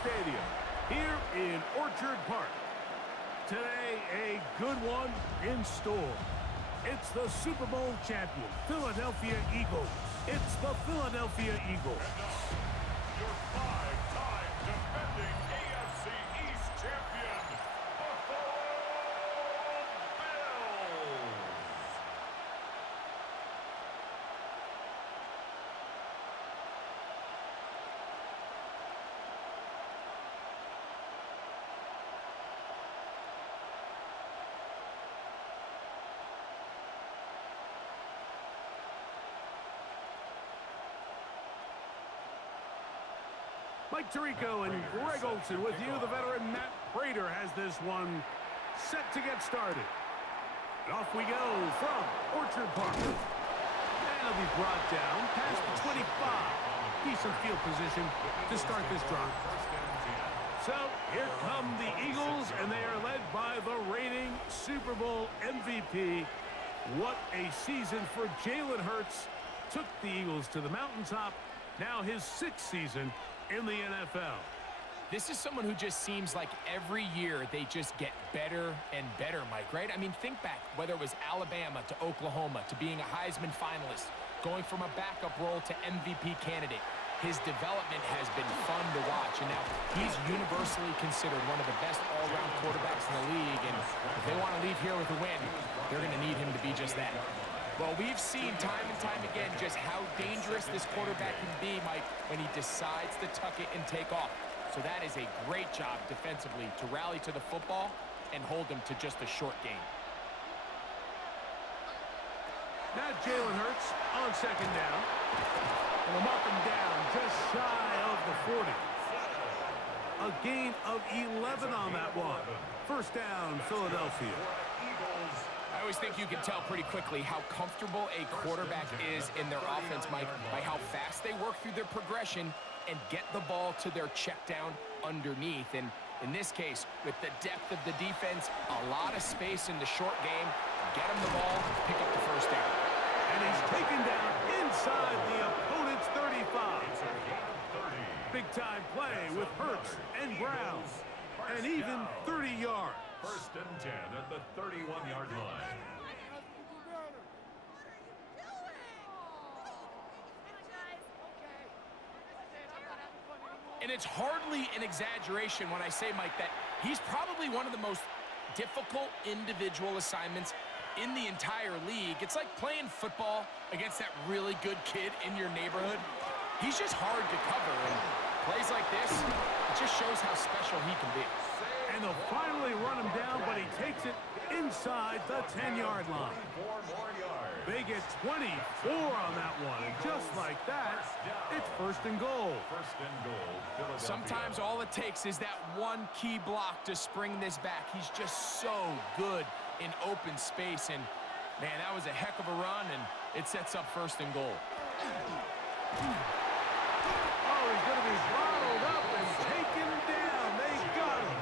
Stadium here in Orchard Park. Today, a good one in store. It's the Super Bowl champion, Philadelphia Eagles. It's the Philadelphia Eagles. And now, your five-time defending AFC East champion, Buffalo Bills. Mike Tirico and Greg Olsen with you. The veteran Matt Prater has this one set to get started. And off we go from Orchard Park. And it'll be brought down past the 25. Decent field position to start this drive. So here come the Eagles, and they are led by the reigning Super Bowl MVP. What a season for Jalen Hurts. Took the Eagles to the mountaintop. Now his 6th season in the NFL. This is someone who just seems like every year they just get better and better, Mike, right? I mean, think back, whether it was Alabama to Oklahoma to being a Heisman finalist, going from a backup role to MVP candidate. His development has been fun to watch, and now he's universally considered one of the best all-around quarterbacks in the league, and if they want to leave here with a win, they're going to need him to be just that. Well, we've seen time and time again just how dangerous this quarterback can be, Mike, when he decides to tuck it and take off. So that is a great job defensively to rally to the football and hold him to just a short game. Now Jalen Hurts on 2nd down. And they'll mark him down just shy of the 40. A gain of 11 on that one. 1st down, Philadelphia. I always think you can tell pretty quickly how comfortable a quarterback is in their offense, Mike, by how fast they work through their progression and get the ball to their check down underneath. And in this case, with the depth of the defense, a lot of space in the short game, get him the ball, pick up the 1st down. And he's taken down inside the opponent's 35. Big-time play with Hurts and Brown. And even 30 yards. 1st and 10 at the 31-yard line. And it's hardly an exaggeration when I say, Mike, that he's probably one of the most difficult individual assignments in the entire league. It's like playing football against that really good kid in your neighborhood. He's just hard to cover, and plays like this, it just shows how special he can be. And they'll finally run him down, but he takes it inside the 10-yard line. They get 24 on that one, and just like that, it's 1st and goal. Sometimes all it takes is that one key block to spring this back. He's just so good in open space, and man, that was a heck of a run, and it sets up 1st and goal. Oh, he's going to be bottled up and taken down. They got him.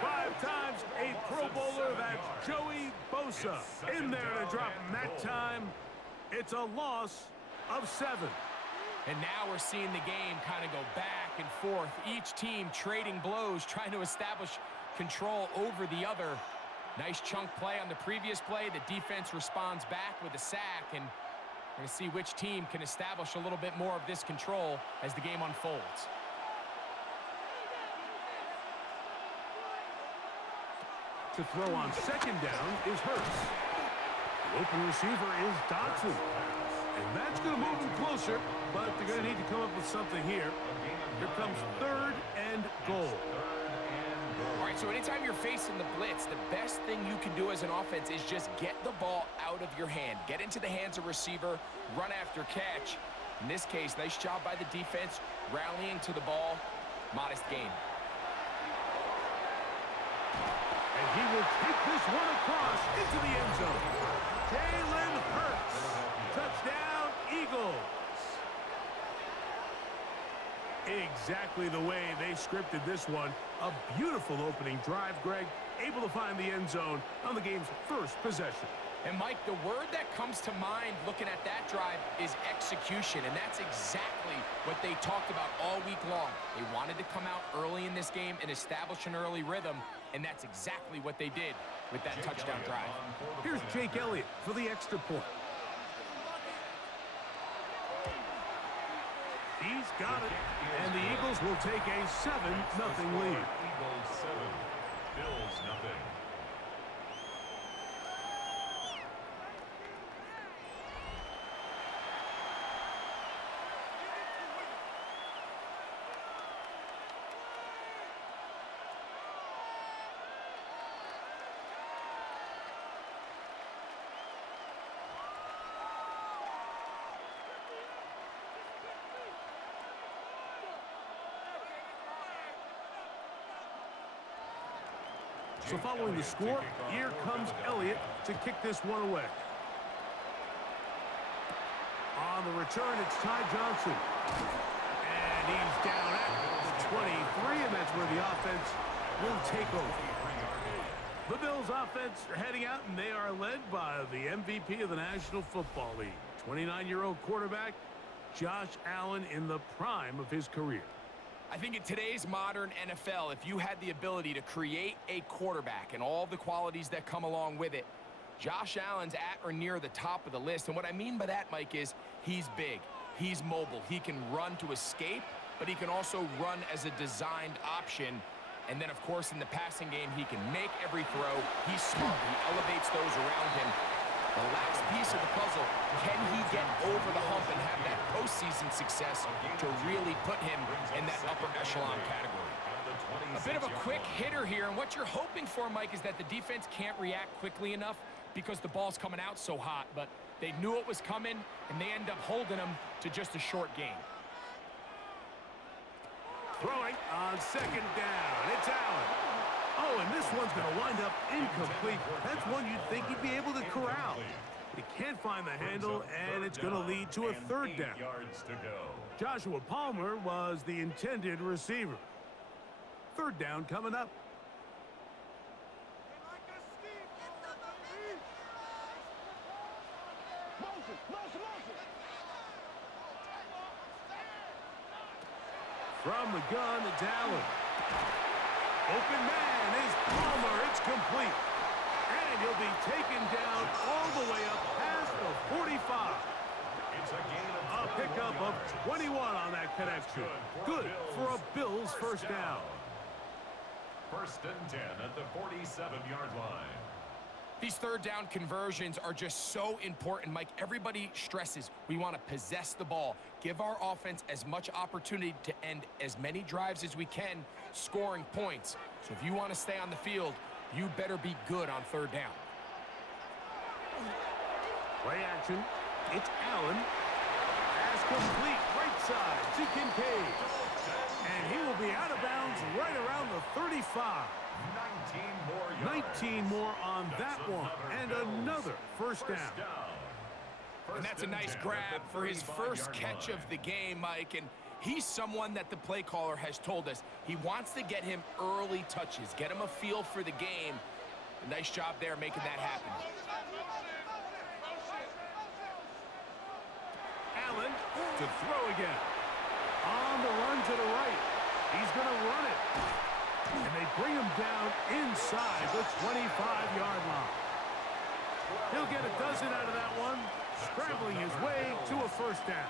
5 times a Pro Bowler, that's Joey Bosa. In there to drop him that time. It's a loss of 7. And now we're seeing the game kind of go back and forth. Each team trading blows, trying to establish control over the other. Nice chunk play on the previous play. The defense responds back with a sack, and we're going to see which team can establish a little bit more of this control as the game unfolds. To throw on 2nd down is Hurts. The open receiver is Dotson. And that's going to move him closer, but they're going to need to come up with something here. Here comes 3rd and goal. All right, so anytime you're facing the blitz, the best thing you can do as an offense is just get the ball out of your hand. Get into the hands of receiver, run after catch. In this case, nice job by the defense, rallying to the ball. Modest gain. And he will take this one across into the end zone. Jalen Hurts. Touchdown, Eagles. Exactly the way they scripted this one. A beautiful opening drive, Greg. Able to find the end zone on the game's 1st possession. And, Mike, the word that comes to mind looking at that drive is execution, and that's exactly what they talked about all week long. They wanted to come out early in this game and establish an early rhythm, and that's exactly what they did with that touchdown drive. Here's Jake Elliott for the extra point. He's got it, and the Eagles will take a 7-0 lead. Eagles 7, Bills nothing. So following the score, here comes Elliott to kick this one away. On the return, it's Ty Johnson. And he's down at the 23, and that's where the offense will take over. The Bills offense are heading out, and they are led by the MVP of the National Football League, 29-year-old quarterback Josh Allen in the prime of his career. I think in today's modern NFL, if you had the ability to create a quarterback and all the qualities that come along with it, Josh Allen's at or near the top of the list. And what I mean by that, Mike, is he's big, he's mobile, he can run to escape, but he can also run as a designed option. And then, of course, in the passing game, he can make every throw. He's smart. He elevates those around him. The last piece of the puzzle, can he get over the hump and have that postseason success to really put him in that upper echelon category? A bit of a quick hitter here, and what you're hoping for, Mike, is that the defense can't react quickly enough because the ball's coming out so hot, but they knew it was coming, and they end up holding him to just a short gain. Throwing on second down, it's Allen. Oh, and this one's going to wind up incomplete. That's one you'd think he'd be able to corral. He can't find the handle, and it's going to lead to a third down. Joshua Palmer was the intended receiver. Third down coming up. From the gun, it's Allen. Open man is Palmer. It's complete. And he'll be taken down all the way up past the 45. A pickup of 21 on that connection. Good for a Bills first down. First and 10 at the 47-yard line. These third down conversions are just so important, Mike. Everybody stresses we want to possess the ball, give our offense as much opportunity to end as many drives as we can, scoring points. So if you want to stay on the field, you better be good on third down. Play action. It's Allen. Pass complete. Right side to Kincaid. And he will be out of bounds right around the 35. 19 more on that one, and another first down. And that's a nice grab for his first catch of the game, Mike. And he's someone that the play caller has told us he wants to get him early touches, get him a feel for the game. A nice job there making that happen. Allen to throw again. On the run to the right. He's going to run it. And they bring him down inside the 25-yard line. He'll get a dozen out of that one, scrambling his way to a first down.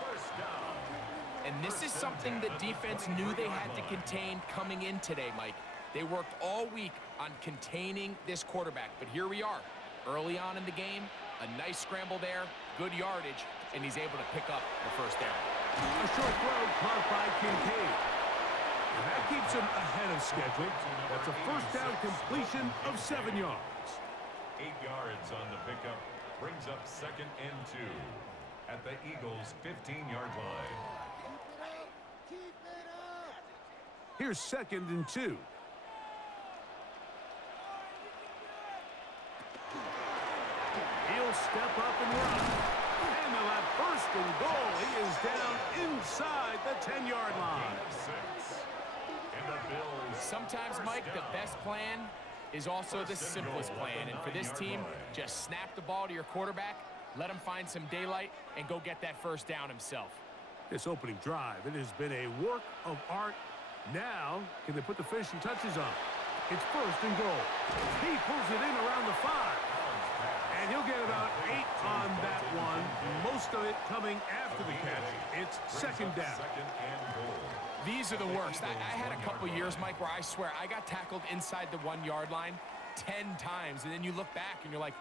And this is something the defense knew they had to contain coming in today, Mike. They worked all week on containing this quarterback, but here we are. Early on in the game, a nice scramble there, good yardage, and he's able to pick up the first down. A short throw caught by Kincaid. And that keeps him ahead of schedule. That's a first down completion of 7 yards. 8 yards on the pickup brings up second and 2 at the Eagles' 15-yard line. Here's second and 2. He'll step up and run. And they'll have first and goal. He is down inside the 10-yard line. Sometimes, Mike, the best plan is also the simplest plan. And for this team, just snap the ball to your quarterback, let him find some daylight, and go get that first down himself. This opening drive, it has been a work of art. Now, can they put the finishing touches on? It's first and goal. He pulls it in around the 5. And he'll get about 8 on that one. Most of it coming after the catch. It's second down. These are the worst. I had a couple years, Mike, where I swear I got tackled inside the 1-yard line 10 times. And then you look back and you're like,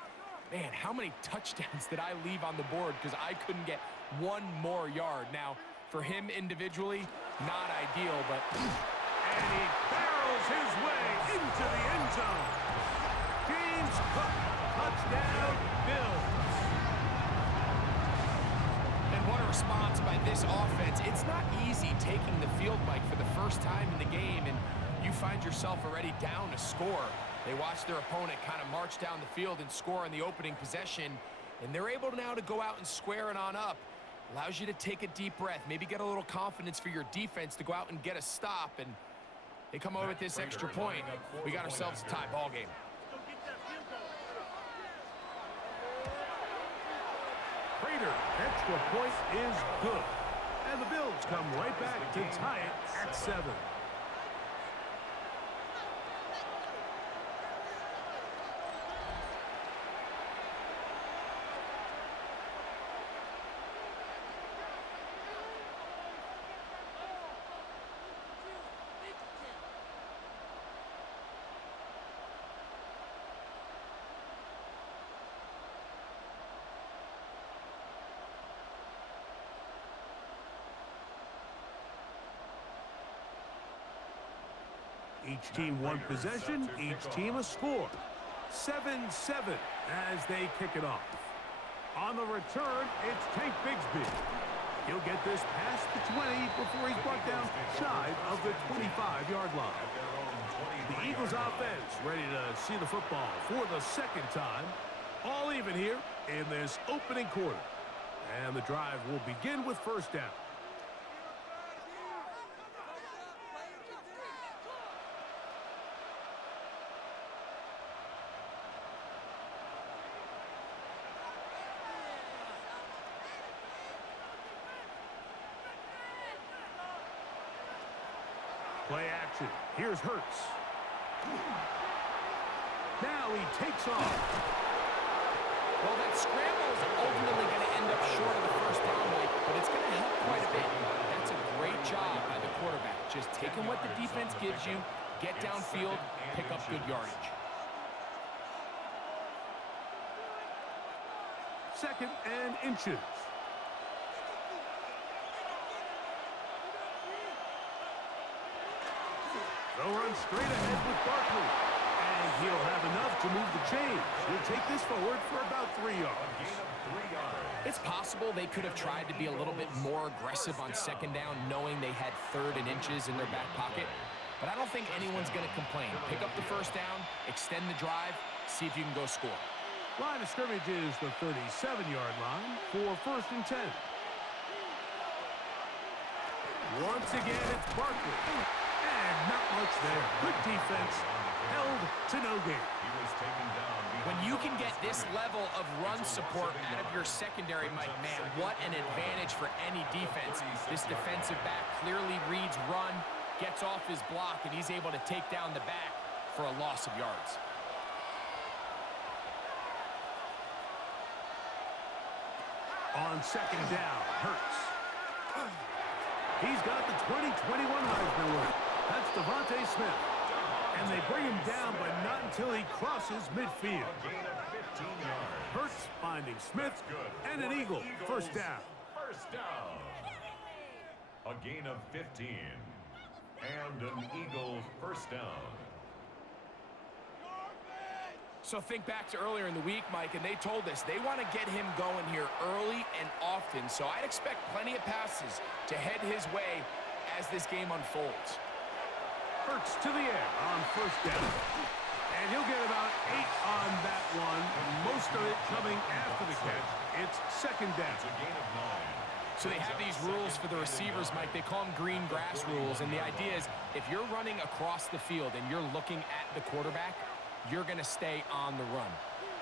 man, how many touchdowns did I leave on the board because I couldn't get one more yard? Now, for him individually, not ideal, but... And he barrels his way into the end zone. James Cook, touchdown, Bills. And what a response by this offense. It's not easy taking the field, Mike, for the first time in the game, and you find yourself already down a score. They watch their opponent kind of march down the field and score in the opening possession, and they're able now to go out and square it on up. Allows you to take a deep breath, maybe get a little confidence for your defense to go out and get a stop, and they come over with this extra point. We got ourselves a tie ball game. Prater, extra point is good. And the Bills come right back to tie it at 7. Each team one possession, each team a score. 7-7 as they kick it off. On the return, it's Tank Bigsby. He'll get this past the 20 before he's brought down shy of the 25-yard line. The Eagles offense ready to see the football for the second time. All even here in this opening quarter. And the drive will begin with first down. Play action. Here's Hurts. Now he takes off. Well, that scramble is ultimately going to end up short of the first down, Mike, but it's going to help quite a bit. That's a great job by the quarterback. Just taking what the defense gives you, get downfield, pick up good yardage. Second and inches. They'll run straight ahead with Barkley. And he'll have enough to move the chains. He'll take this forward for about 3 yards. It's possible they could have tried to be a little bit more aggressive on second down, knowing they had third and inches in their back pocket. But I don't think anyone's going to complain. Pick up the first down, extend the drive, see if you can go score. Line of scrimmage is the 37-yard line for first and 10. Once again, it's Barkley. And not much there. Good defense. Held to no gain. When you can get this level of run support out of your secondary, Mike, man, what an advantage for any defense. This defensive back clearly reads run, gets off his block, and he's able to take down the back for a loss of yards. On second down, Hurts. He's got the 2021 Heisman winner. That's Devontae Smith. And they bring him down, but not until he crosses midfield. Hurts finding Smith and an Eagle. First down. First down. A gain of 15. And an Eagle first down. So think back to earlier in the week, Mike, and they told us they want to get him going here early and often. So I'd expect plenty of passes to head his way as this game unfolds. Hurts to the air on first down. And he'll get about 8 on that one. Most of it coming after the catch. It's second down. It's a gain of 9. So they have these rules for the receivers, Mike. They call them green grass rules. And the idea is if you're running across the field and you're looking at the quarterback, you're going to stay on the run.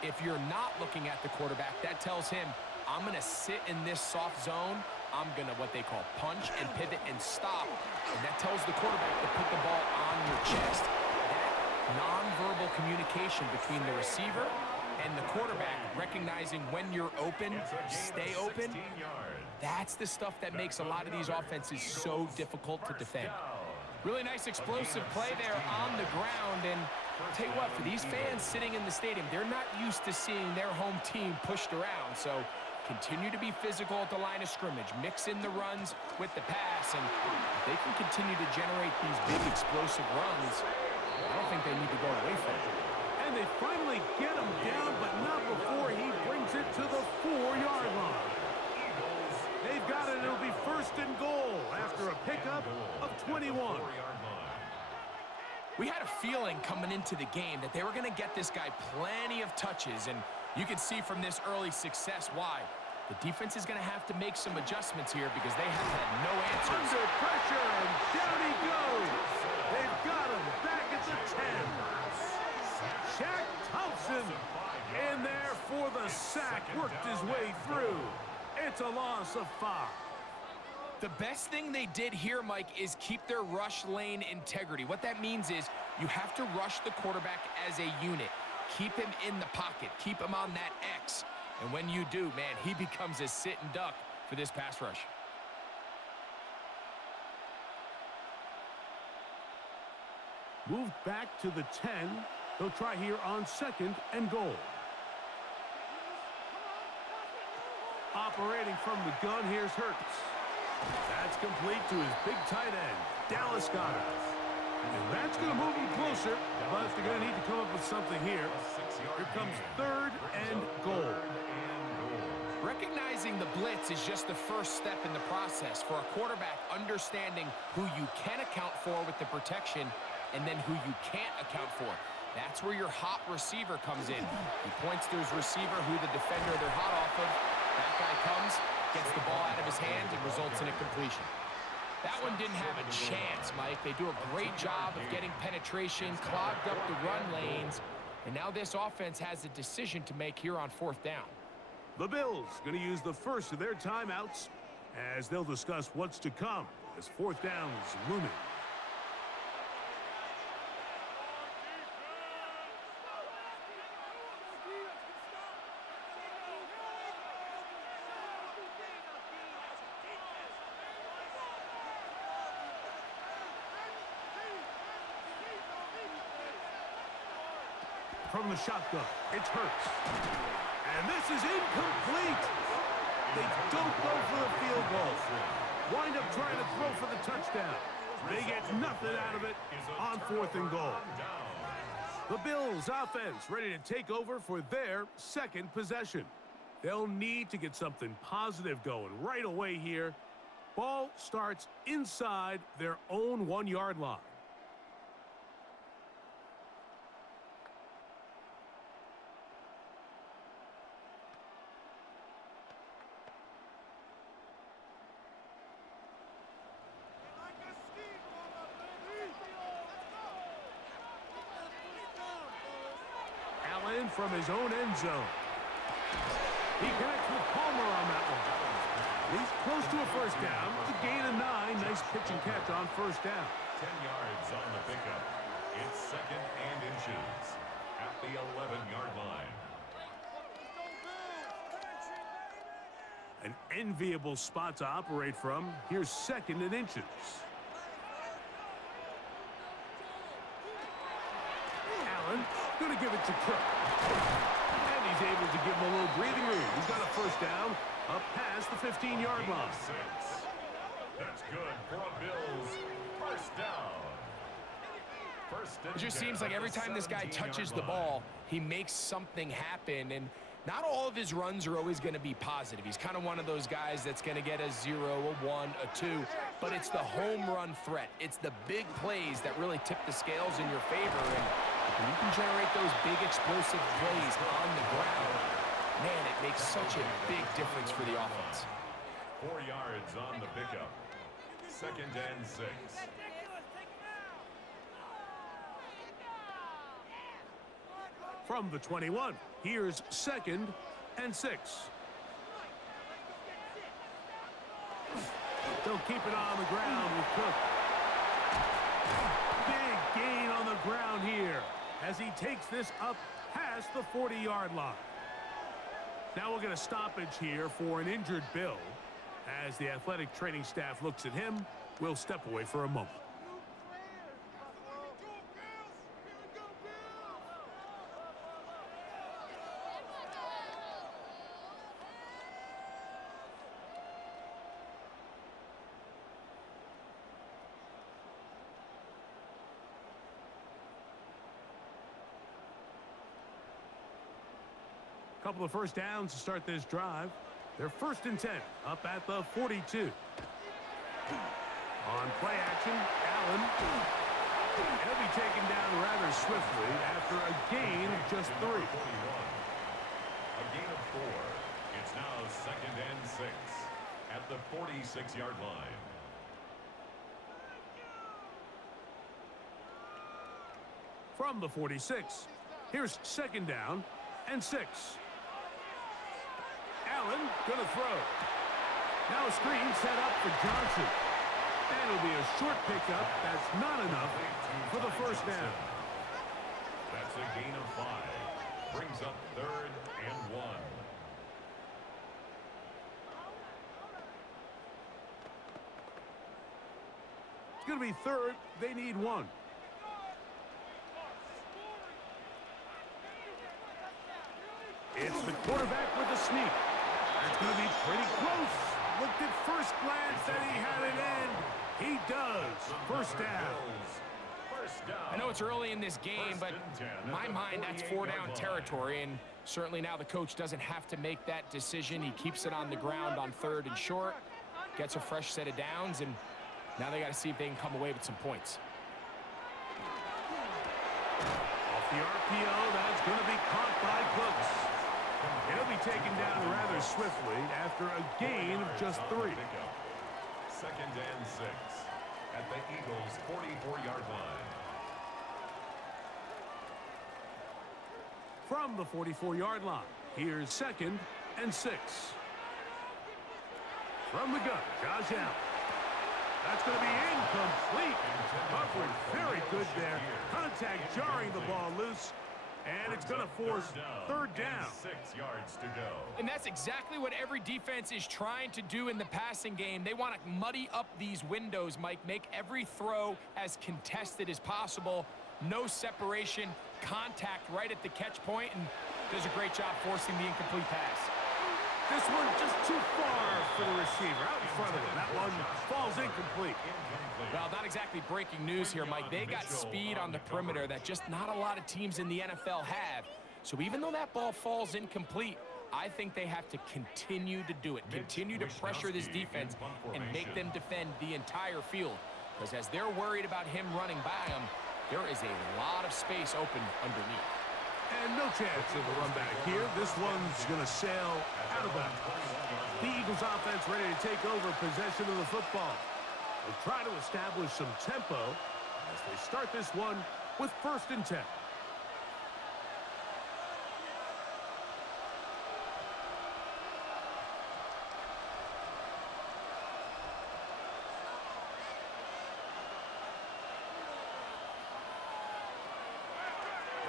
If you're not looking at the quarterback, that tells him, I'm going to sit in this soft zone. I'm going to what they call punch and pivot and stop. And that tells the quarterback to put the ball on your chest. That nonverbal communication between the receiver and the quarterback, recognizing when you're open, stay open, that's the stuff that makes a lot of these offenses so difficult to defend. Really nice explosive play there on the ground. And I'll tell you what, for these fans sitting in the stadium, they're not used to seeing their home team pushed around. So continue to be physical at the line of scrimmage. Mix in the runs with the pass. And if they can continue to generate these big explosive runs, I don't think they need to go away from it. And they finally get him down, but not before he brings it to the 4-yard line. They've got it. It'll be first and goal after a pickup of 21. We had a feeling coming into the game that they were going to get this guy plenty of touches, and you can see from this early success why. The defense is going to have to make some adjustments here because they have had no answers. Under pressure, and down he goes. They've got him back at the 10. Shaq Thompson in there for the sack, worked his way through. It's a loss of 5. The best thing they did here, Mike, is keep their rush lane integrity. What that means is you have to rush the quarterback as a unit. Keep him in the pocket. Keep him on that X. And when you do, man, he becomes a sit and duck for this pass rush. Moved back to the 10. They'll try here on second and goal. Operating from the gun, here's Hurts. That's complete to his big tight end, Dallas Goedert. And that's going to move him closer, but they're going to need to come up with something here. Here comes third and goal. Recognizing the blitz is just the first step in the process for a quarterback understanding who you can account for with the protection and then who you can't account for. That's where your hot receiver comes in. He points to his receiver who the defender they're hot off of. That guy comes, gets the ball out of his hand, and results in a completion. That one didn't have a chance, Mike. They do a great job of getting penetration, clogged up the run lanes, and now this offense has a decision to make here on 4th down. The Bills going to use the first of their timeouts as they'll discuss what's to come as 4th down is looming. From the shotgun, it's Hurts. And this is incomplete. They don't go for the field goal. Wind up trying to throw for the touchdown. They get nothing out of it on 4th and goal. The Bills offense ready to take over for their second possession. They'll need to get something positive going right away here. Ball starts inside their own 1-yard line. From his own end zone. He connects with Palmer on that one. He's close to a first down. It's a gain of 9. Nice pitch and catch on first down. 10 yards on the pickup. It's second and inches at the 11-yard line. An enviable spot to operate from. Here's second and inches. Allen going to give it to Cook. And he's able to give him a little breathing room. He's got a first down up past the 15-yard line. That's good for a Bills first down. It just seems like every time this guy touches the ball, he makes something happen. And not all of his runs are always going to be positive. He's kind of one of those guys that's going to get a 0, a 1, a 2. But it's the home run threat. It's the big plays that really tip the scales in your favor. And when you can generate those big explosive plays on the ground, man, it makes such a big difference for the offense. 4 yards on the pickup. Second and 6. From the 21, here's 2nd and 6. They'll keep it on the ground with Cook. Big gain on the ground here as he takes this up past the 40-yard line. Now we'll get a stoppage here for an injured Bill. As the athletic training staff looks at him, we'll step away for a moment. Couple of first downs to start this drive. They're 1st and 10, up at the 42. On play action, Allen. He'll be taken down rather swiftly after a gain of just 3. A gain of 4. It's now 2nd and 6 at the 46-yard line. From the 46, here's 2nd down and 6. Allen gonna throw. Now a screen set up for Johnson. And it'll be a short pickup. That's not enough for the first down. That's a gain of 5. Brings up 3rd and 1. It's gonna be 3rd. They need 1. It's the quarterback with the sneak. That's going to be pretty close. Looked at first glance that he had it end. He does. First down. I know it's early in this game, but in my mind, that's 4-down territory, and certainly now the coach doesn't have to make that decision. He keeps it on the ground on 3rd and short, gets a fresh set of downs, and now they got to see if they can come away with some points. Off the RPO, that's going to be caught by Cooks. He'll be taken down rather swiftly after a gain of just 3. 2nd and 6 at the Eagles' 44-yard line. From the 44-yard line, here's 2nd and 6. From the gun, Josh Allen. That's going to be incomplete. Coverage very good there. Contact jarring the ball loose. And it's going to force 3rd down. 6 yards to go. And that's exactly what every defense is trying to do in the passing game. They want to muddy up these windows, Mike, make every throw as contested as possible. No separation, contact right at the catch point, and does a great job forcing the incomplete pass. This one just too far for the receiver. Out in front of him. That one falls incomplete. Well, not exactly breaking news here, Mike. They got speed on the perimeter that just not a lot of teams in the NFL have. So even though that ball falls incomplete, I think they have to continue to do it. Continue to pressure this defense and make them defend the entire field. Because as they're worried about him running by them, there is a lot of space open underneath. And no chance of a run back here. This one's going to sail out of bounds. The Eagles offense ready to take over possession of the football. They'll try to establish some tempo as they start this one with 1st and 10.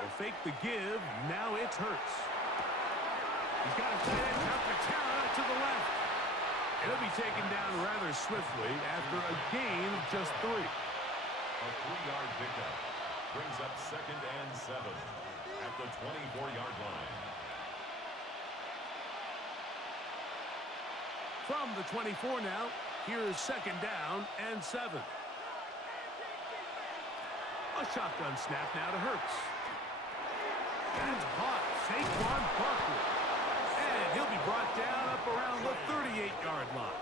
They'll fake the give. Now it's Hurts. He's got a tight end, Alcantara, to the left. He'll be taken down rather swiftly after a gain of just 3. A 3-yard pickup brings up 2nd and 7 at the 24-yard line. From the 24 now, here's 2nd down and 7. A shotgun snap now to Hurts. That's caught. Saquon Barkley. And he'll be brought down up around the 38-yard line.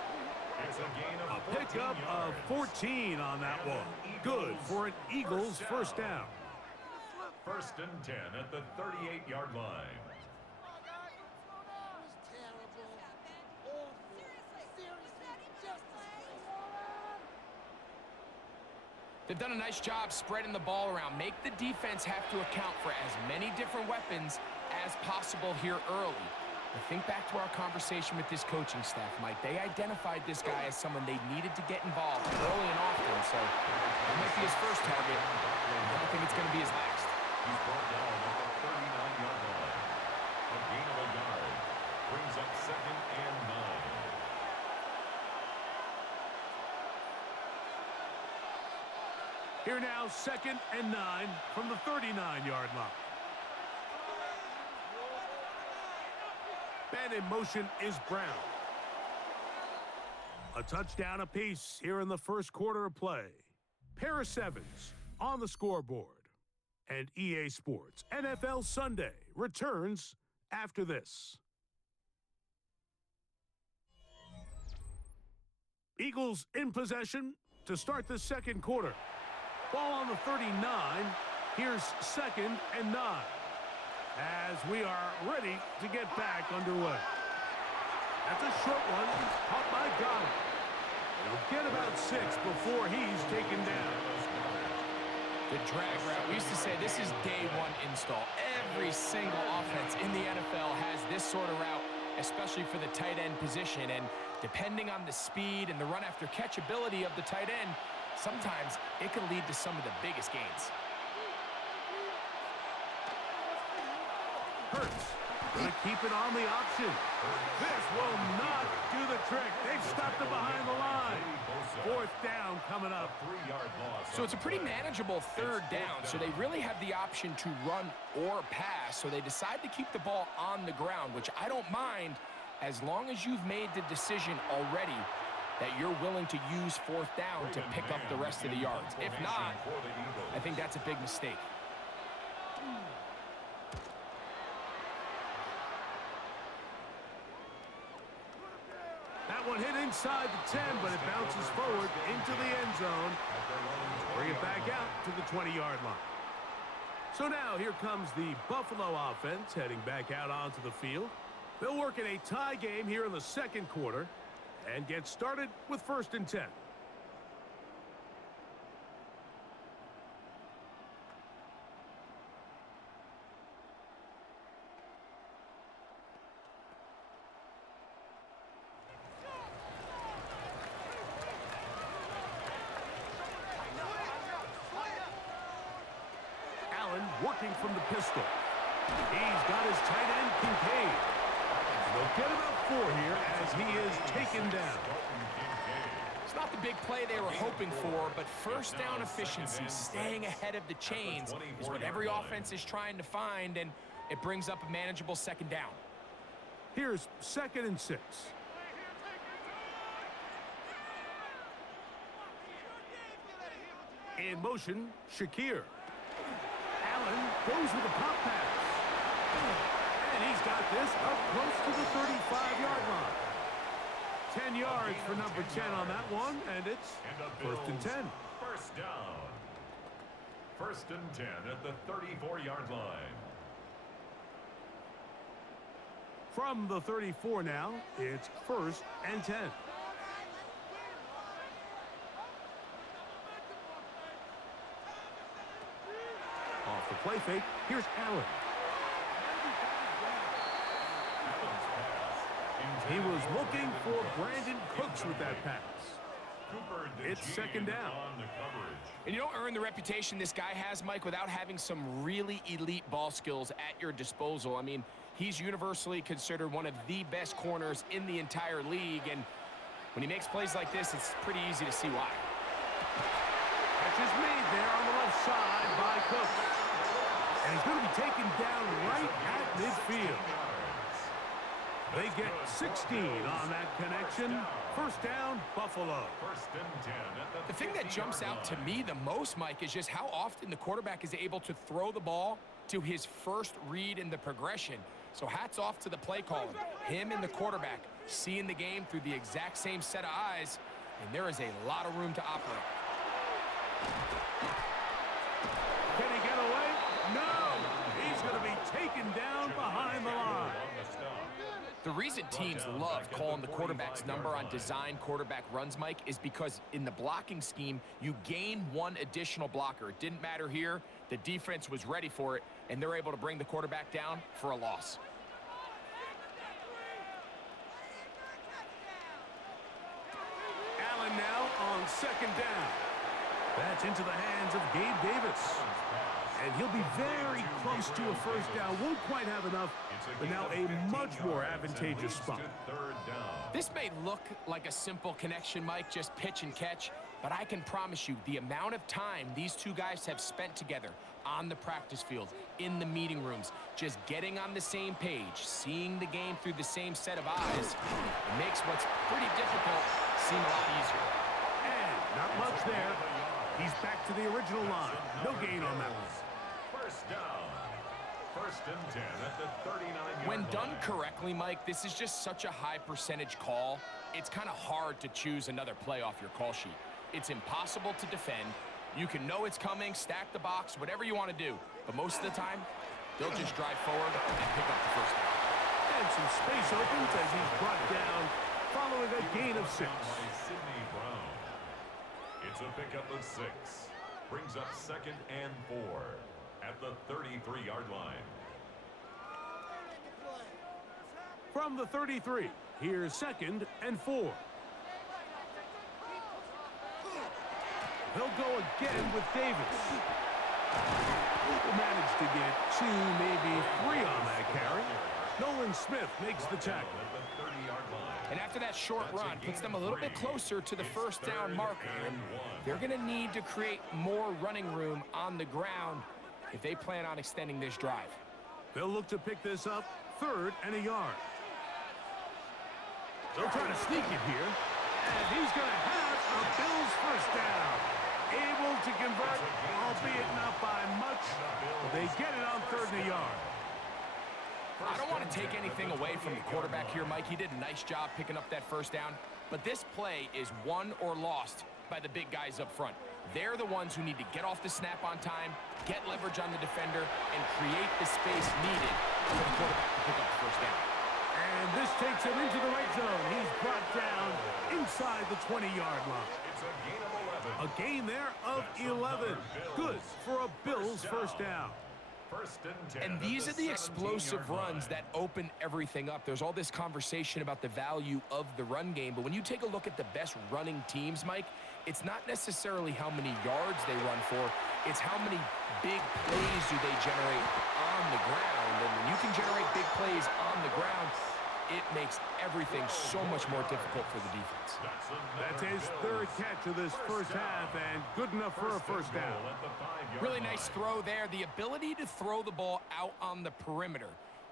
It's a gain of A pickup of 14 on that one. Good for an Eagles first down. 1st and 10 at the 38-yard line. They've done a nice job spreading the ball around. Make the defense have to account for as many different weapons as possible here early. But think back to our conversation with this coaching staff, Mike. They identified this guy as someone they needed to get involved early and often, so that might be his first target. I don't think it's going to be his last. He's brought down at the 39-yard line. A gain of a yard brings up 2nd and 9. Here now, 2nd and 9 from the 39-yard line. Man in motion is Brown. A touchdown apiece here in the first quarter of play. Pair of sevens on the scoreboard. And EA Sports NFL Sunday returns after this. Eagles in possession to start the second quarter. Ball on the 39. Here's 2nd and 9. As we are ready to get back underway. That's a short one. Caught by Goddard. He'll get about 6 before he's taken down. Good drag route. We used to say this is day one install. Every single offense in the NFL has this sort of route, especially for the tight end position. And depending on the speed and the run after catch ability of the tight end, sometimes it can lead to some of the biggest gains. Hurts. Gonna keep it on the option. This will not do the trick. They've stopped it behind the line. 4th down coming up. 3-yard loss. So it's a pretty manageable 3rd down, so they really have the option to run or pass, so they decide to keep the ball on the ground, which I don't mind as long as you've made the decision already that you're willing to use 4th down to pick up the rest of the yards. If not, I think that's a big mistake. That one hit inside the 10, but it bounces forward into the end zone. Bring it back out to the 20-yard line. So now here comes the Buffalo offense heading back out onto the field. They'll work in a tie game here in the second quarter and get started with 1st and 10. Working from the pistol. He's got his tight end, Kincaid. They'll get about 4 here as he is taken down. It's not the big play they were hoping for, but first down efficiency, staying ahead of the chains, is what every offense is trying to find, and it brings up a manageable 2nd down. Here's 2nd and 6. In motion, Shakir. Allen goes with a pop pass. And he's got this up close to the 35-yard line. 10 yards for number 10 on that one, and it's 1st and 10. First down. 1st and 10 at the 34-yard line. From the 34 now, it's 1st and 10. Off the play fake, here's Allen. He was looking for Brandon Cooks with that pass. It's 2nd down. And you don't earn the reputation this guy has, Mike, without having some really elite ball skills at your disposal. I mean, he's universally considered one of the best corners in the entire league, and when he makes plays like this, it's pretty easy to see why. Catch is made there on the left side by Cooks. And he's going to be taken down right at midfield. They get 16 on that connection. 1st down, Buffalo. 1st and 10 at The thing that jumps out to me the most, Mike, is just how often the quarterback is able to throw the ball to his first read in the progression. So hats off to the play caller. Him and the quarterback seeing the game through the exact same set of eyes, and there is a lot of room to operate. Can he get away? No! He's going to be taken down behind the line. The The reason teams love calling the quarterback's number on design quarterback runs, Mike, is because in the blocking scheme, you gain one additional blocker. It didn't matter here. The defense was ready for it, and they're able to bring the quarterback down for a loss. Allen now on second down. That's into the hands of Gabe Davis. And he'll be very close to a first down. Won't quite have enough, but now a much more advantageous spot. This may look like a simple connection, Mike, just pitch and catch, but I can promise you the amount of time these two guys have spent together on the practice field, in the meeting rooms, just getting on the same page, seeing the game through the same set of eyes, it makes what's pretty difficult seem a lot easier. And not much there. He's back to the original line. No gain on that one. First down. First and 10 at the 39-yard When line. done correctly, Mike, this is just such a high percentage call. It's kind of hard to choose another play off your call sheet. It's impossible to defend. You can know it's coming, stack the box, whatever you want to do. But most of the time, they'll just drive forward and pick up the first down. And some space opens as he's brought down following a gain of 6. Sidney Brown. It's a pickup of 6. Brings up second and 4 at the 33-yard line. From the 33, here's second and 4. He'll go again with Davis. He'll manage to get 2, maybe 3 on that carry. Nolan Smith makes the tackle. At the 30-yard line. And after that short run, puts them a little bit closer to the first down marker. And they're going to need to create more running room on the ground if they plan on extending this drive. They'll look to pick this up, 3rd and a yard. They'll try to sneak it here. And he's going to have a Bills first down. Able to convert, albeit not by much. But they get it on 3rd and a yard. I don't want to take anything away from the quarterback here, Mike. He did a nice job picking up that first down. But this play is won or lost by the big guys up front. They're the ones who need to get off the snap on time, get leverage on the defender, and create the space needed for the quarterback to pick up the first down. And this takes him into the red zone. He's brought down inside the 20-yard line. It's a gain of 11. A gain there of 11. Good for a Bills first down. First and 10. And these are the explosive runs that open everything up. There's all this conversation about the value of the run game, but when you take a look at the best running teams, Mike, it's not necessarily how many yards they run for, it's how many big plays do they generate on the ground. And when you can generate big plays on the ground, it makes everything so much more difficult for the defense. That's his 3rd catch of this first half, and good enough for a first down. Really nice throw there. The ability to throw the ball out on the perimeter.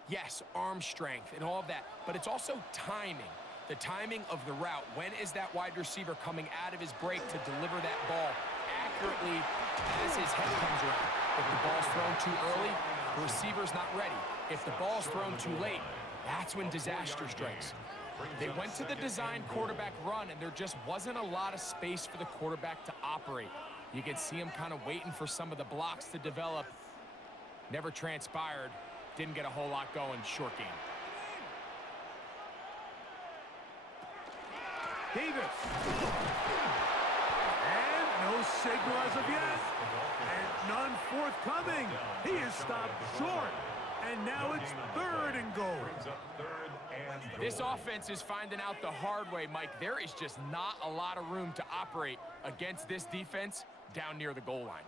Yes, arm strength and all of that, but it's also timing. The timing of the route. When is that wide receiver coming out of his break to deliver that ball accurately as his head comes around? If the ball's thrown too early, the receiver's not ready. If the ball's thrown too late, that's when disaster strikes. They went to the design quarterback run, and there just wasn't a lot of space for the quarterback to operate. You can see him kind of waiting for some of the blocks to develop. Never transpired. Didn't get a whole lot going. Short game. Davis. And no signal as of yet. And none forthcoming. He is stopped short. And now it's 3rd and goal. This offense is finding out the hard way, Mike. There is just not a lot of room to operate against this defense down near the goal line.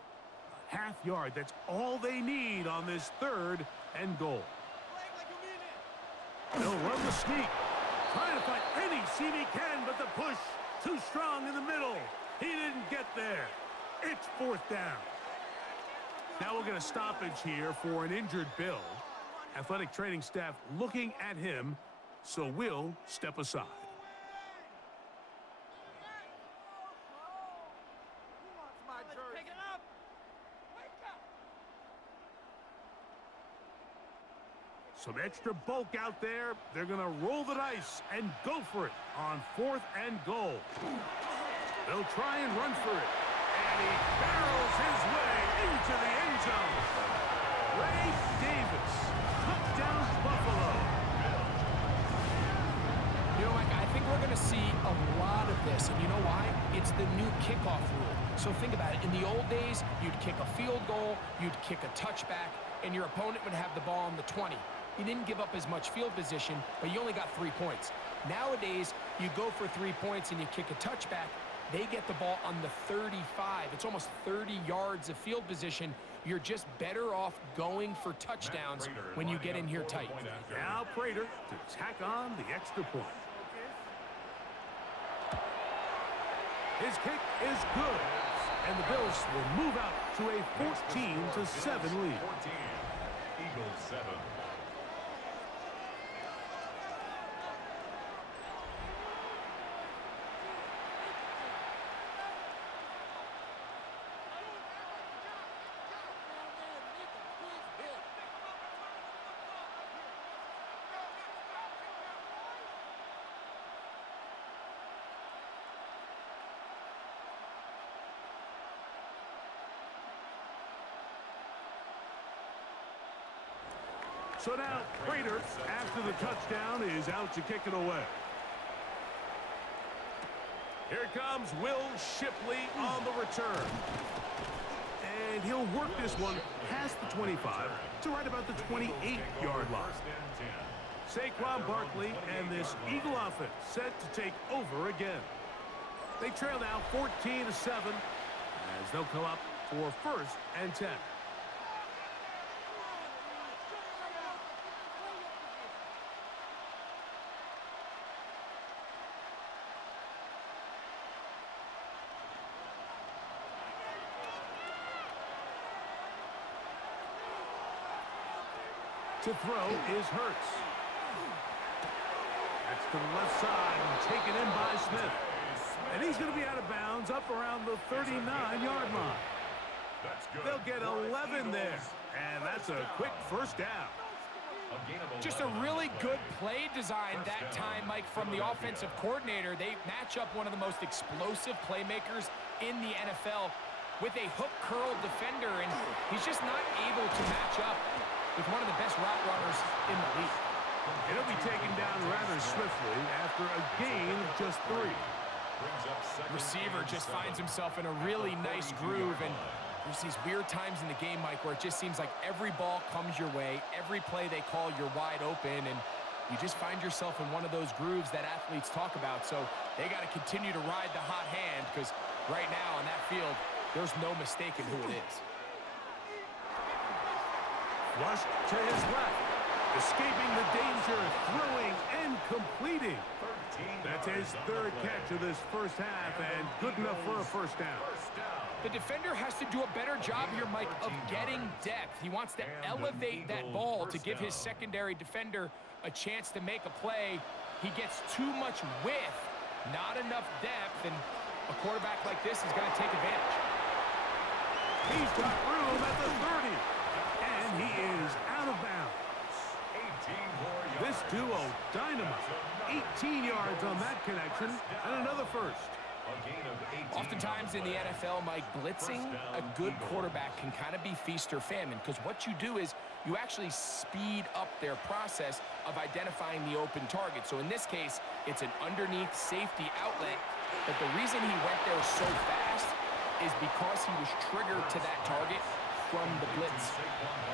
Half yard, that's all they need on this 3rd and goal. They'll run the sneak. Trying to find any seam he can, but the push too strong in the middle. He didn't get there. It's 4th down. Now we'll get a stoppage here for an injured Bill. Athletic training staff looking at him, so we'll step aside. Some extra bulk out there. They're going to roll the dice and go for it on 4th and goal. They'll try and run for it. And he barrels his way into the end zone. Ray Davis, touchdown Buffalo. the new kickoff rule. So think about it. In the old days, you'd kick a field goal, you'd kick a touchback, and your opponent would have the ball on the 20. You didn't give up as much field position, but you only got 3 points. Nowadays, you go for 3 points and you kick a touchback. They get the ball on the 35. It's almost 30 yards of field position. You're just better off going for touchdowns when you get in here tight. Now Prater to tack on the extra point. His kick is good, and the Bills will move out to a 14-7 lead. 14, Eagles 7. So now Prater, after the touchdown, is out to kick it away. Here comes Will Shipley on the return. And he'll work this one past the 25 to right about the 28-yard line. Saquon Barkley and this Eagle offense set to take over again. They trail now 14-7 as they'll come up for 1st and 10. To throw is Hurts. That's to the left side and taken in by Smith. And he's going to be out of bounds up around the 39-yard line. They'll get 11 there. And that's a quick 1st down. Just a really good play design that time, Mike, from the offensive coordinator. They match up one of the most explosive playmakers in the NFL with a hook curl defender, and he's just not able to match up with one of the best route runners in the league. He'll be taken down rather swiftly after a gain of just 3. Receiver just finds himself in a really nice groove, and there's these weird times in the game, Mike, where it just seems like every ball comes your way, every play they call, you're wide open, and you just find yourself in one of those grooves that athletes talk about. So they got to continue to ride the hot hand, because right now on that field, there's no mistaking who it is. Flushed to his left, escaping the danger, throwing and completing. That's his 3rd catch of this 1st half, and good enough for a 1st down. The defender has to do a better job here, Mike, of getting depth. He wants to elevate that ball to give his secondary defender a chance to make a play. He gets too much width, not enough depth, and a quarterback like this is going to take advantage. He's got room at the 30. And he is out of bounds. This duo dynamite. 18 yards on that connection and another 1st. Oftentimes in the NFL, Mike, blitzing a good quarterback can kind of be feast or famine, because what you do is you actually speed up their process of identifying the open target. So in this case, it's an underneath safety outlet, but the reason he went there so fast is because he was triggered to that target from the blitz.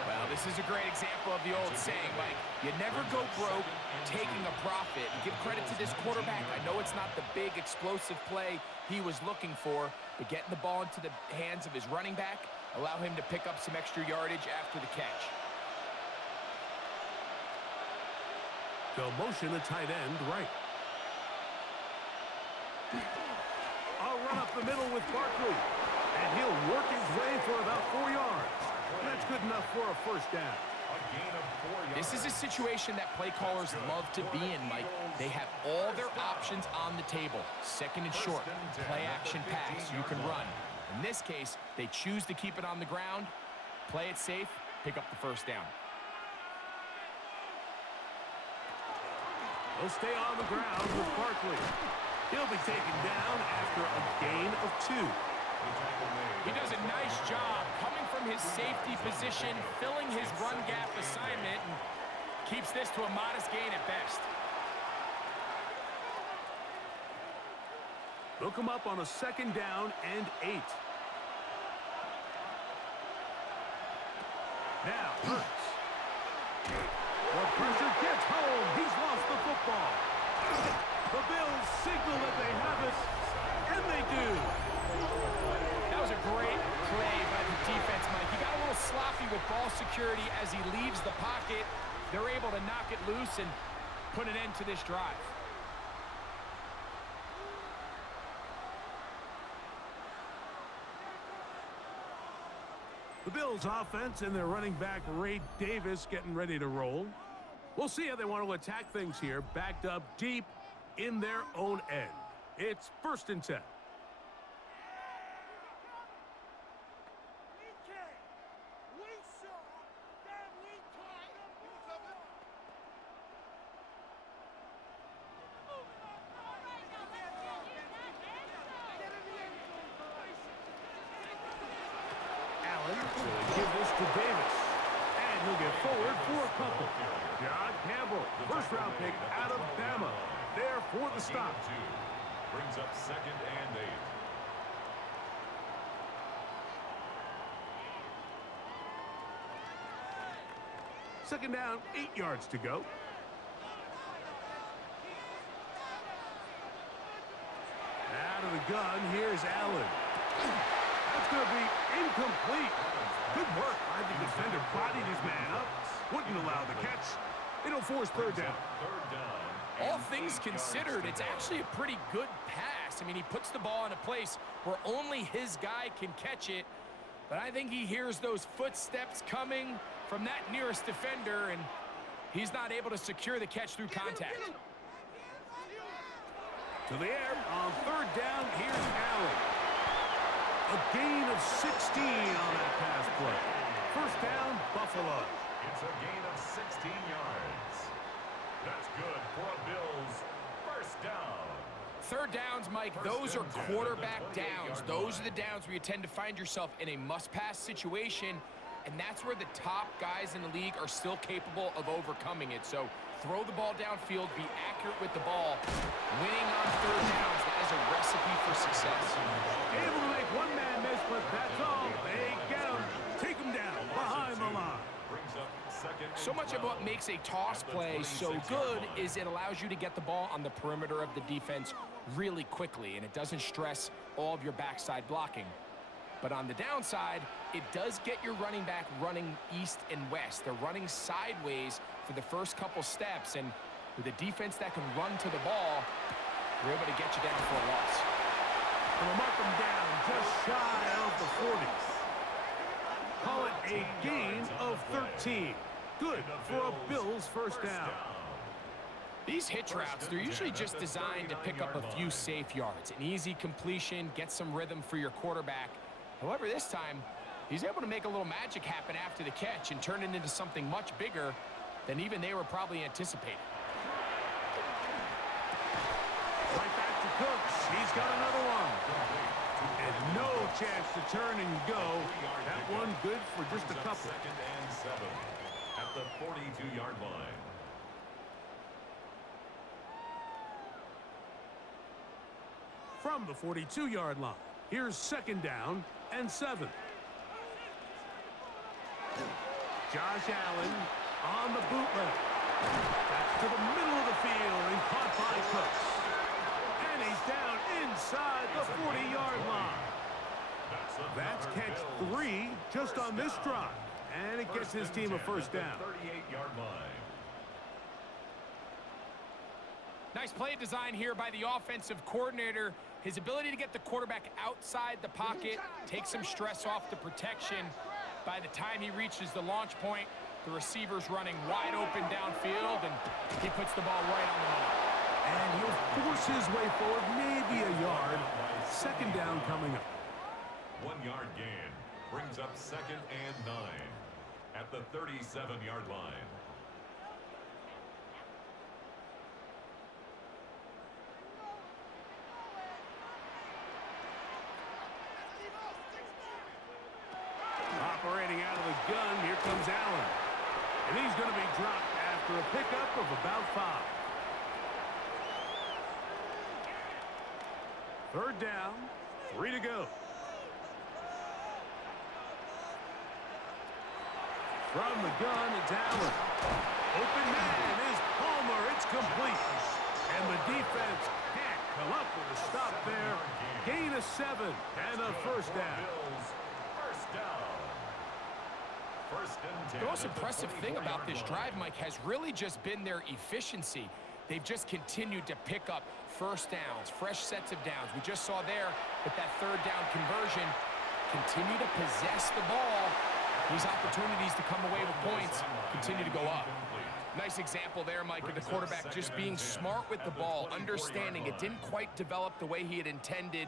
Well, this is a great example of the old saying, Mike, you never go broke taking a profit. And give credit to this quarterback. I know it's not the big explosive play he was looking for, but getting the ball into the hands of his running back allow him to pick up some extra yardage after the catch. They'll motion a tight end right. I'll run up the middle with Barkley. And he'll work his way for about 4 yards. That's good enough for a 1st down. This is a situation that play callers love to be in, Mike. They have all their options on the table. 2nd and short, play action pass, you can run. In this case, they choose to keep it on the ground, play it safe, pick up the 1st down. He'll stay on the ground with Barkley. He'll be taken down after a gain of 2. He does a nice job coming from his safety position, filling his run gap assignment, and keeps this to a modest gain at best. They'll come up on a 2nd down and 8. Now, Hurts. The pressure gets home. He's lost the football. The Bills signal that they have it, and they do. That was a great play by the defense, Mike. He got a little sloppy with ball security as he leaves the pocket. They're able to knock it loose and put an end to this drive. The Bills offense and their running back Ray Davis getting ready to roll. We'll see how they want to attack things here, backed up deep in their own end. It's 1st and 10. Give this to Davis. And he'll get forward for a couple. John Campbell, 1st-round pick out of Bama. There for the stop. Brings up 2nd and 8. 2nd down, 8 yards to go. Out of the gun, here's Allen. That's going to be incomplete. Good work by the defender. Bodied his man up. Wouldn't allow the catch. It'll force 3rd down. All things considered, it's actually a pretty good pass. I mean, he puts the ball in a place where only his guy can catch it. But I think he hears those footsteps coming from that nearest defender, and he's not able to secure the catch through contact. To the air on 3rd down, here's Allen. A gain of 16 on that pass play. 1st down, Buffalo. It's a gain of 16 yards. That's good for a Bills 1st down. 3rd downs, Mike, those are quarterback downs. Those are the downs where you tend to find yourself in a must-pass situation, and that's where the top guys in the league are still capable of overcoming it. So throw the ball downfield, be accurate with the ball. Winning on 3rd downs, that is a recipe for success. Able to make one man miss, but that's all. They get him. Take him down behind the line. So much of what makes a toss play so good is it allows you to get the ball on the perimeter of the defense really quickly, and it doesn't stress all of your backside blocking. But on the downside, it does get your running back running east and west. They're running sideways for the first couple steps, and with a defense that can run to the ball, we're able to get you down for a loss. And we'll mark them down just shy of the 40s. Call it a gain of 13. Good for a Bills 1st down. These hitch routes, they're usually just designed to pick up a few safe yards. An easy completion, get some rhythm for your quarterback. However, this time, he's able to make a little magic happen after the catch and turn it into something much bigger than even they were probably anticipating. Right back to Cooks. He's got another one. And no chance to turn and go. That one good for just a couple. 2nd and 7 at the 42-yard line. From the 42-yard line, here's 2nd down and 7. Josh Allen on the bootleg. That's to the middle of the field and caught by Cooks. And he's down inside the 40-yard line. That's catch 3 just on this drive. And it gets his team a 1st down. 38-yard line. Nice play design here by the offensive coordinator. His ability to get the quarterback outside the pocket, take some stress off the protection. By the time he reaches the launch point, the receiver's running wide open downfield, and he puts the ball right on the money. And he'll force his way forward, maybe a yard. 2nd down coming up. 1-yard gain brings up 2nd and 9 at the 37-yard line. Operating out of the gun, here comes Allen. And he's going to be dropped after a pickup of about 5. Third down, 3 to go. From the gun, it's Allen. Open man is Palmer. It's complete. And the defense can't come up with a stop there. Gain of 7 and a first down. The most impressive thing about this drive, Mike, has really just been their efficiency. They've just continued to pick up first downs, fresh sets of downs. We just saw there with that third down conversion, continue to possess the ball. These opportunities to come away with points continue to go up. Nice example there, Mike, of the quarterback just being smart with the ball, understanding it didn't quite develop the way he had intended.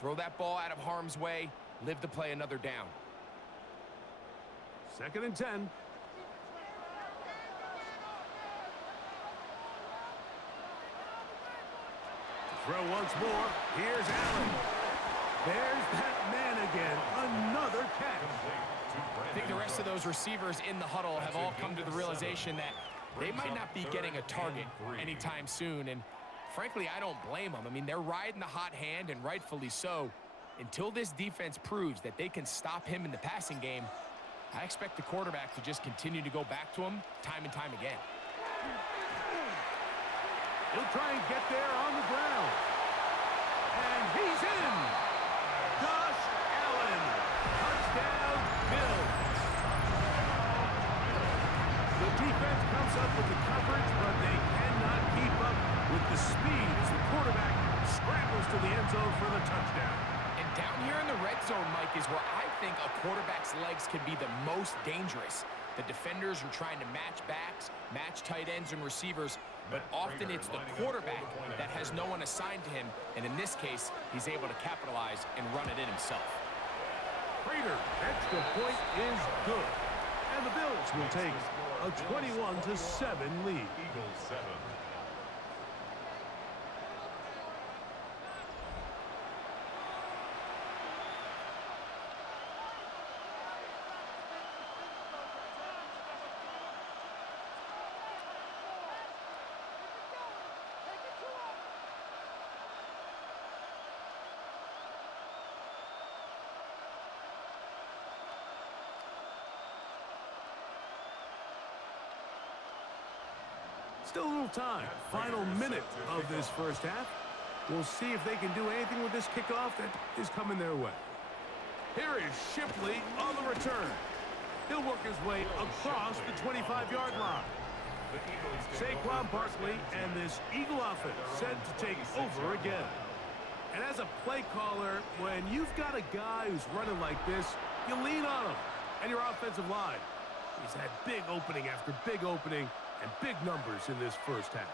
Throw that ball out of harm's way, live to play another down. 2nd and 10. Throw once more. Here's Allen. There's that man again. Another catch. I think the rest of those receivers in the huddle have all come to the realization that they might not be getting a target anytime soon. And frankly, I don't blame them. I mean, they're riding the hot hand, and rightfully so. Until this defense proves that they can stop him in the passing game, I expect the quarterback to just continue to go back to him time and time again. He'll try and get there on the ground. And he's in. Josh Allen. Touchdown, Bills. The defense comes up with the coverage, but they cannot keep up with the speed as the quarterback scrambles to the end zone for the touchdown. And down here in the red zone, Mike, is where I think a quarterback's legs can be the most dangerous. The defenders are trying to match backs, match tight ends and receivers, but often it's the quarterback that has no one assigned to him, and in this case, he's able to capitalize and run it in himself. Prater, extra point is good. And the Bills will take a 21-7 lead. Eagles 7. Still a little time. Final minute of this first half. We'll see if they can do anything with this kickoff that is coming their way. Here is Shipley on the return. He'll work his way across the 25-yard line. Saquon Barkley and this Eagle offense set to take over again. And as a play caller, when you've got a guy who's running like this, you lean on him and your offensive line. He's had big opening after big opening and big numbers in this first half.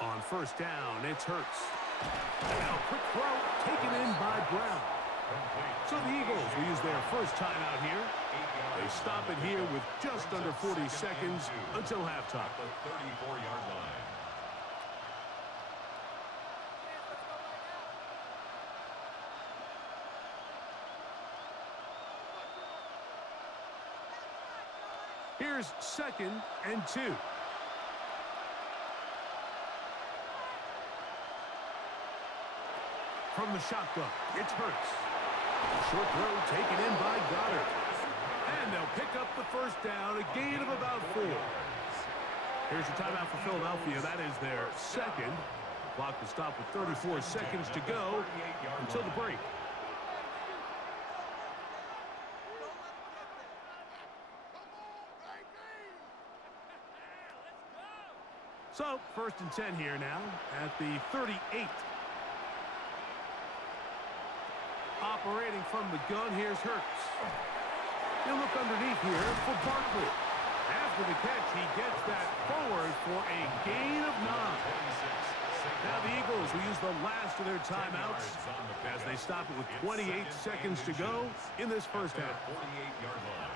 On first down, it's Hurts. Now quick throw taken in by Brown. So the Eagles will use their first timeout here. They stop it here with just under 40 seconds until halftime. The 34-yard line. Here's 2nd and 2. From the shotgun, it's Hurts. Short throw taken in by Goddard. And they'll pick up the first down, a gain of about 4. Here's your timeout for Philadelphia. That is their second. The clock will stop with 34 seconds to go until the break. So, 1st and 10 here now at the 38. Operating from the gun, here's Hurts. He'll look underneath here for Barkley. After the catch, he gets that forward for a gain of 9. Now the Eagles will use the last of their timeouts as they stop it with 28 seconds to go in this first half. 48-yard line.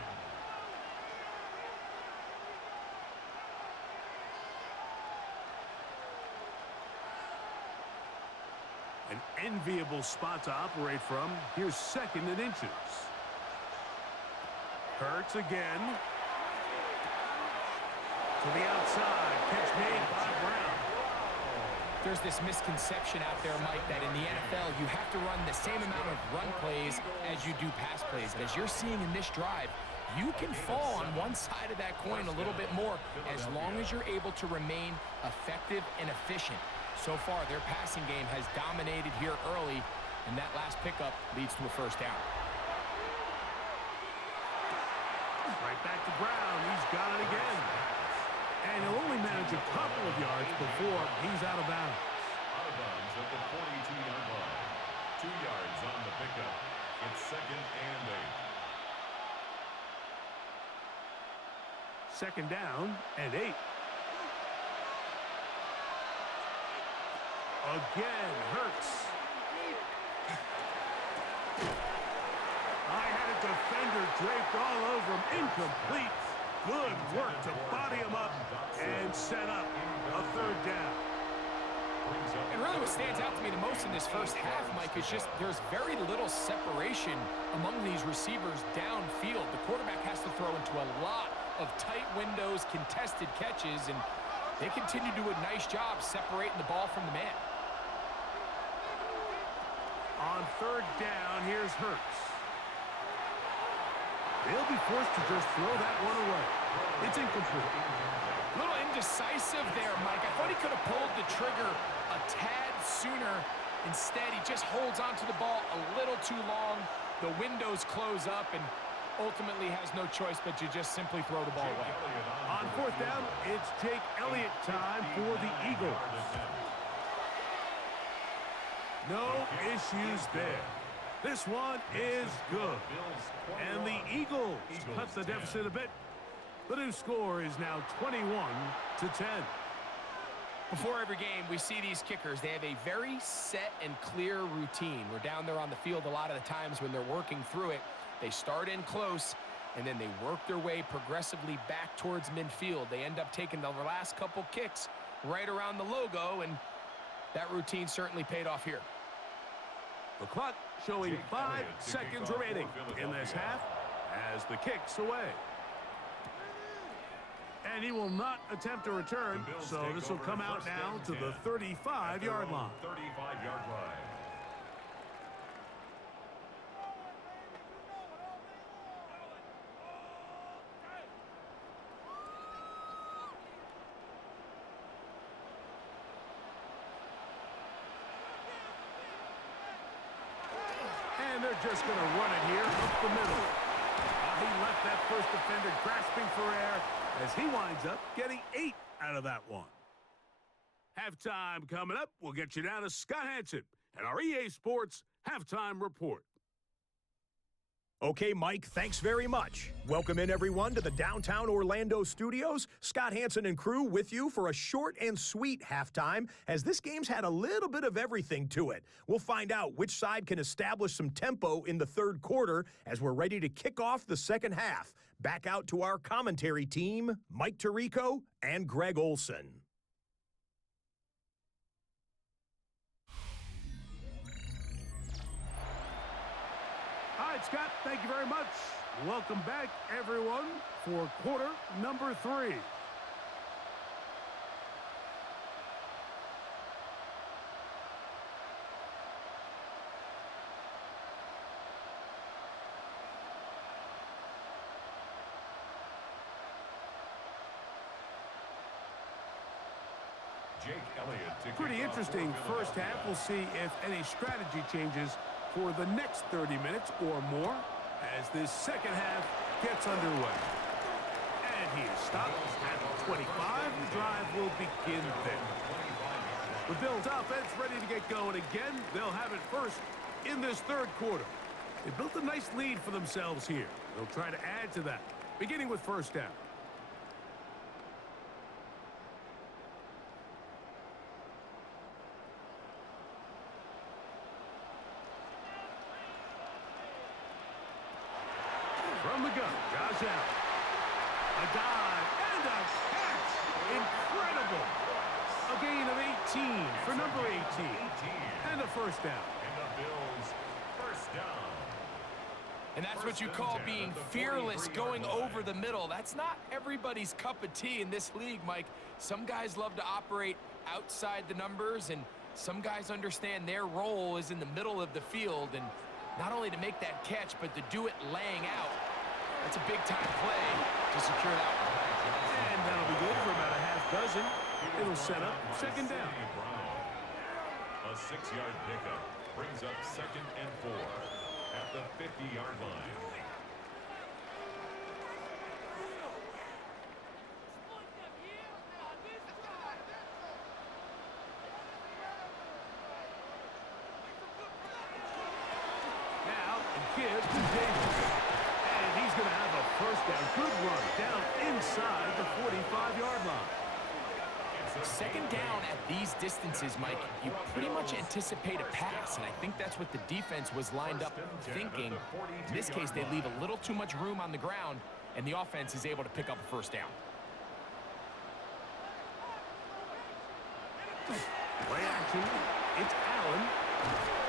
An enviable spot to operate from. Here's 2nd and inches. Hurts again. To the outside. Catch made by Brown. There's this misconception out there, Mike, that in the NFL you have to run the same amount of run plays as you do pass plays. But as you're seeing in this drive, you can fall on one side of that coin a little bit more as long as you're able to remain effective and efficient. So far, their passing game has dominated here early, and that last pickup leads to a 1st down. Right back to Brown. He's got it again. And he'll only manage a couple of yards before he's out of bounds. Out of bounds at the 42-yard line. 2 yards on the pickup. It's 2nd and 8. 2nd down and 8. Again, Hurts. I had a defender draped all over him. Incomplete. Good work to body him up and set up a 3rd down. And really what stands out to me the most in this first half, Mike, is just there's very little separation among these receivers downfield. The quarterback has to throw into a lot of tight windows, contested catches, and they continue to do a nice job separating the ball from the man. On 3rd down, here's Hurts. They'll be forced to just throw that one away. It's incomplete. A little indecisive there, Mike. I thought he could have pulled the trigger a tad sooner. Instead, he just holds onto the ball a little too long. The windows close up, and ultimately has no choice but to just simply throw the ball away. On 4th down, it's Jake Elliott time for the Eagles. No issues there. This one is good. And the Eagles cut the deficit a bit. The new score is now 21-10. Before every game, we see these kickers. They have a very set and clear routine. We're down there on the field a lot of the times when they're working through it. They start in close, and then they work their way progressively back towards midfield. They end up taking the last couple kicks right around the logo, and that routine certainly paid off here. The clock showing 5 seconds remaining in this half as the kick's away. And he will not attempt a return, so this will come out now to the 35-yard line. 35-yard line. And they're just going to run it here up the middle. He left that first defender grasping for air as he winds up getting 8 out of that one. Halftime coming up. We'll get you down to Scott Hanson and our EA Sports Halftime Report. Okay, Mike, thanks very much. Welcome in, everyone, to the downtown Orlando studios. Scott Hanson and crew with you for a short and sweet halftime, as this game's had a little bit of everything to it. We'll find out which side can establish some tempo in the 3rd quarter as we're ready to kick off the 2nd half. Back out to our commentary team, Mike Tirico and Greg Olson. All right, Scott, thank you very much. Welcome back, everyone, for quarter number 3. Jake Elliott. Pretty interesting first half. We'll see if any strategy changes for the next 30 minutes or more as this 2nd half gets underway. And he is stopped at 25. The drive will begin there. The Bills offense ready to get going again. They'll have it first in this 3rd quarter. They built a nice lead for themselves here. They'll try to add to that, beginning with 1st down. From the gun, Josh Allen. A dive and a catch. Incredible. A gain of 18 for number 18. And a first down. And the Bills first down. And that's what you call being fearless, going over the middle. That's not everybody's cup of tea in this league, Mike. Some guys love to operate outside the numbers, and some guys understand their role is in the middle of the field, and not only to make that catch, but to do it laying out. That's a big-time play to secure that one. And that'll be good for about a half dozen. It'll set up second down. A 6-yard pickup brings up 2nd and 4 at the 50-yard line. Now, give to Davis. And he's going to have a first down. Good run down inside the 45-yard line. Second down at these distances, Mike, you pretty much anticipate a pass, and I think that's what the defense was lined up thinking. In this case, they leave a little too much room on the ground, and the offense is able to pick up a first down. Play action. It's Allen.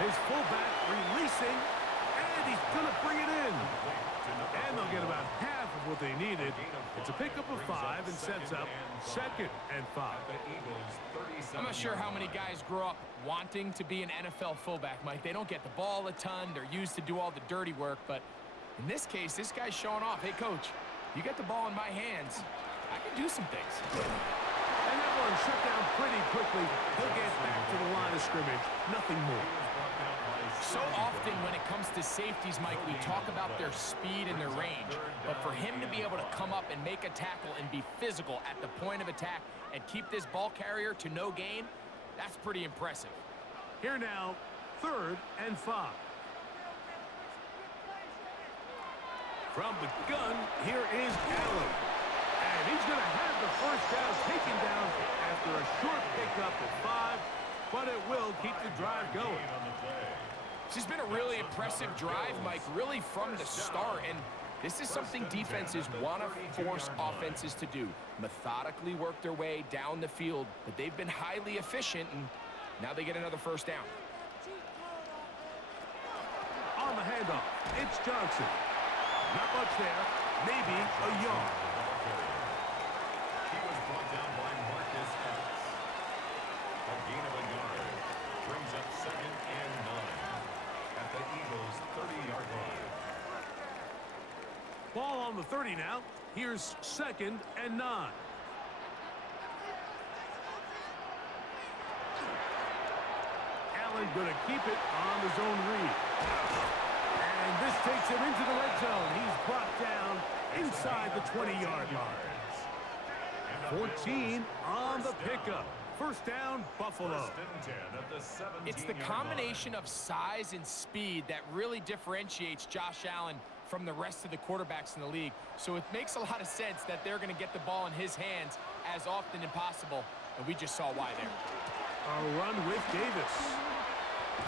His fullback releasing, and he's going to bring it in. And they'll get about half of what they needed. It's a pickup of 5 and sets up 2nd and 5. I'm not sure how many guys grow up wanting to be an NFL fullback, Mike. They don't get the ball a ton. They're used to do all the dirty work. But in this case, this guy's showing off. Hey, coach, you get the ball in my hands. I can do some things. And that one shut down pretty quickly. He'll get back to the line of scrimmage. Nothing more. So often when it comes to safeties, Mike, we talk about their speed and their range. But for him to be able to come up and make a tackle and be physical at the point of attack and keep this ball carrier to no gain, that's pretty impressive. Here now, 3rd and 5. From the gun, here is Allen. And he's going to have the first down taken down after a short pickup of 5, but it will keep the drive going. This has been a really impressive drive, Mike, really from the start. And this is something defenses want to force offenses to do. Methodically work their way down the field, but they've been highly efficient, and now they get another first down. On the handoff, it's Johnson. Not much there, maybe a yard. He was brought down by Marcus Epps. A gain of a yard brings up 2nd and 9 at the Eagles' 30-yard line. Ball on the 30 now. Here's 2nd and 9. Allen going to keep it on the zone read. And this takes him into the red zone. He's brought down inside the 20-yard line. 14 on the pickup. First down, Buffalo. It's the combination of size and speed that really differentiates Josh Allen from the rest of the quarterbacks in the league. So it makes a lot of sense that they're going to get the ball in his hands as often as possible, and we just saw why there. A run with Davis.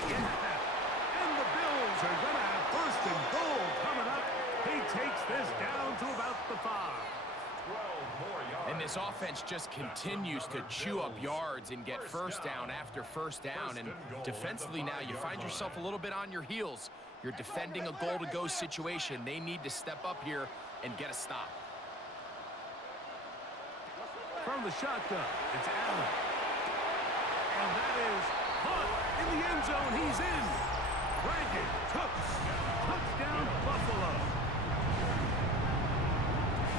Yeah. And the Bills are going to have 1st and goal coming up. He takes this down to about the 5. And this offense just continues to chew up yards and get first down after first down. And defensively now, you find yourself a little bit on your heels. You're defending a goal-to-go situation. They need to step up here and get a stop. From the shotgun, it's Allen. And that is caught in the end zone. He's in. Brandon Cooks. Touchdown, Buffalo.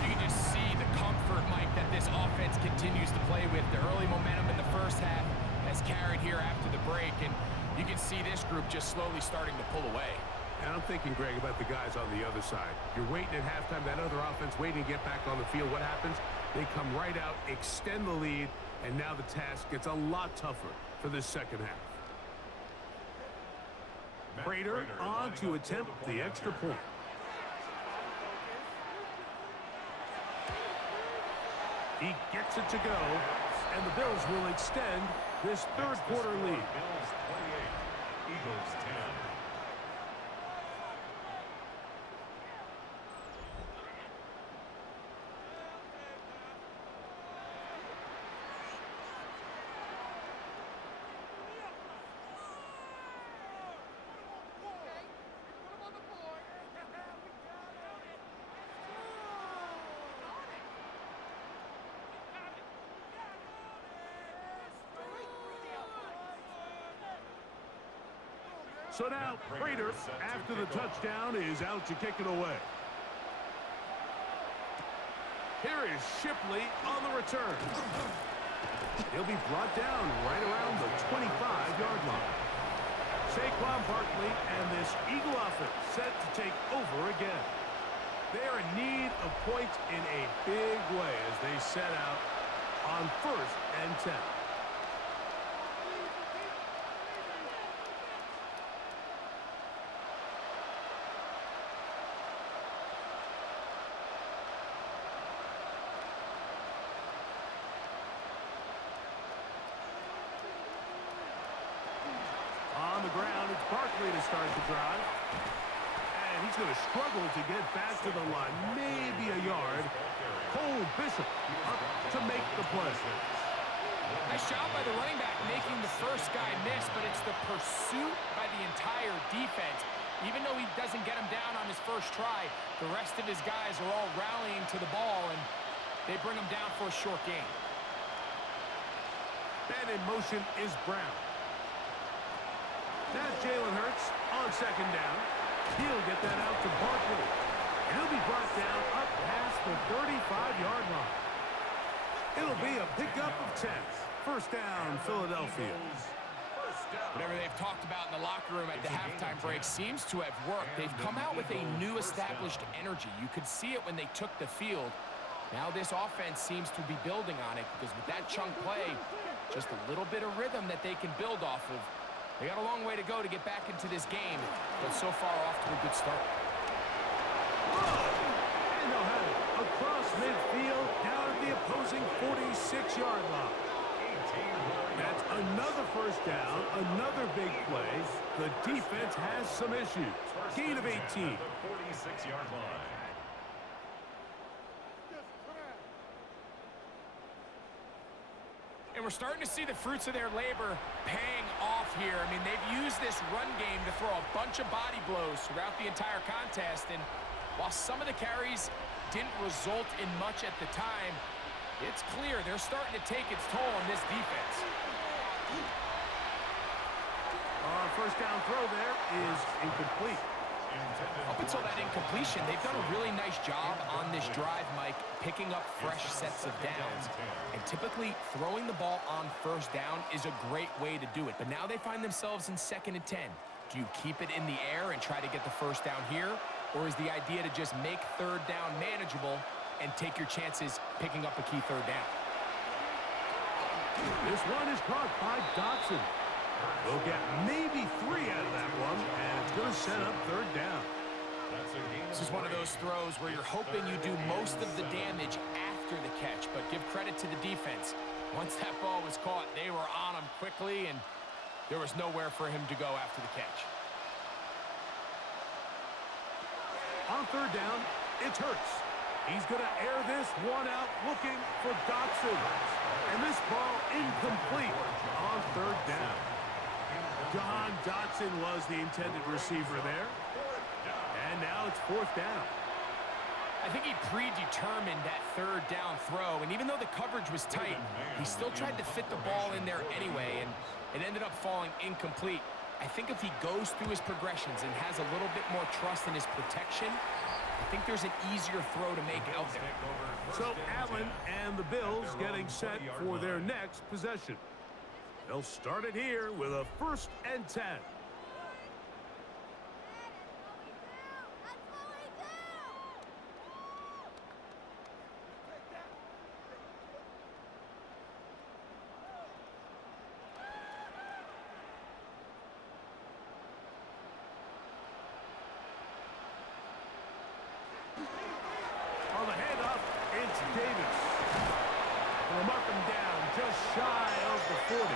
You can just see the comfort, Mike, that this offense continues to play with. The early momentum in the first half has carried here after the break, and you can see this group just slowly starting to pull away. And I'm thinking, Greg, about the guys on the other side. You're waiting at halftime, that other offense waiting to get back on the field. What happens? They come right out, extend the lead, and now the task gets a lot tougher for this second half. Prater on to attempt the extra point. He gets it to go, and the Bills will extend this third quarter lead. Bills 28, Eagles 10. So now Prater, after the touchdown, is out to kick it away. Here is Shipley on the return. He'll be brought down right around the 25-yard line. Saquon Barkley and this Eagle offense set to take over again. They are in need of points in a big way as they set out on 1st and 10. On the ground, it's Barkley to start the drive. And he's going to struggle to get back to the line. Maybe a yard. Cole Bishop up to make the play. Nice job by the running back making the first guy miss, but it's the pursuit by the entire defense. Even though he doesn't get him down on his first try, the rest of his guys are all rallying to the ball, and they bring him down for a short gain. And in motion is Brown. Now Jalen Hurts on 2nd down. He'll get that out to Barkley. He'll be brought down up past the 35-yard line. It'll be a pickup of 10. 1st down, Philadelphia. Whatever they've talked about in the locker room at the halftime break seems to have worked. They've come out with a new established energy. You could see it when they took the field. Now this offense seems to be building on it because with that chunk play, just a little bit of rhythm that they can build off of. They got a long way to go to get back into this game, but so far off to a good start. And they'll have it across midfield down at the opposing 46-yard line. That's another 1st down, another big play. The defense has some issues. Gain of 18. 46-yard line. And we're starting to see the fruits of their labor paying off here. I mean, they've used this run game to throw a bunch of body blows throughout the entire contest. And while some of the carries didn't result in much at the time, it's clear they're starting to take its toll on this defense. First down throw there is incomplete. Up until that incompletion, they've done a really nice job on this drive, Mike, picking up fresh sets of downs. And typically, throwing the ball on 1st down is a great way to do it. But now they find themselves in 2nd and 10. Do you keep it in the air and try to get the 1st down here? Or is the idea to just make 3rd down manageable and take your chances picking up a key 3rd down? This one is caught by Dotson. We'll get maybe 3 out of that one, and it's going to set up 3rd down. This is one of those throws where you're hoping you do most of the damage after the catch, but give credit to the defense. Once that ball was caught, they were on him quickly, and there was nowhere for him to go after the catch. On 3rd down, it's Hurts. He's going to air this one out looking for Dotson. And this ball incomplete on 3rd down. John Dotson was the intended receiver there. And now it's 4th down. I think he predetermined that 3rd down throw, and even though the coverage was tight, he still tried to fit the ball in there anyway, and it ended up falling incomplete. I think if he goes through his progressions and has a little bit more trust in his protection, I think there's an easier throw to make out there. So Allen and the Bills getting set for their next possession. They'll start it here with a 1st and 10. On the handoff, it's Davis. They'll mark him down just shy of the 40.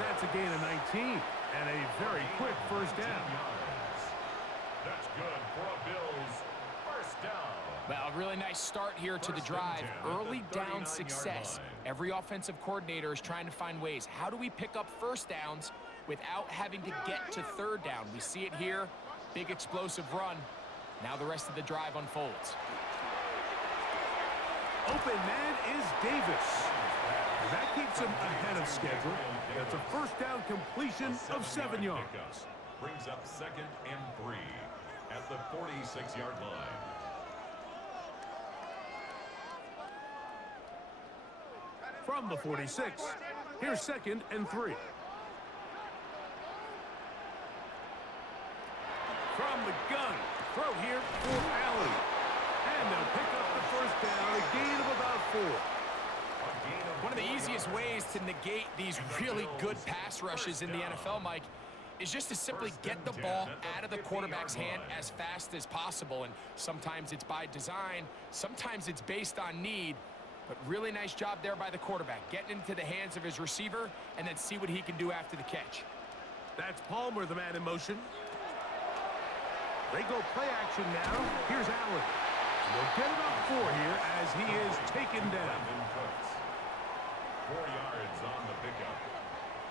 That's a gain of 19 and a very quick 1st down. That's good for a Bills 1st down. Well, a really nice start here to the drive. Early down success. Every offensive coordinator is trying to find ways. How do we pick up 1st downs without having to get to 3rd down? We see it here. Big explosive run. Now the rest of the drive unfolds. Open man is Davis. And that keeps him ahead of schedule. That's a first down completion of 7 yards. Brings up 2nd and 3 at the 46-yard line. From the 46, here's 2nd and 3. From the gun, throw here for Allen. And they'll pick up the first down, a gain of about 4. One of the easiest ways to negate these really good pass rushes in the NFL, Mike, is just to simply get the ball out of the quarterback's hand as fast as possible. And sometimes it's by design, sometimes it's based on need. But really nice job there by the quarterback, getting into the hands of his receiver and then see what he can do after the catch. That's Palmer, the man in motion. They go play action now. Here's Allen. They'll get about 4 here as he is taken down. 4 yards on the pickup.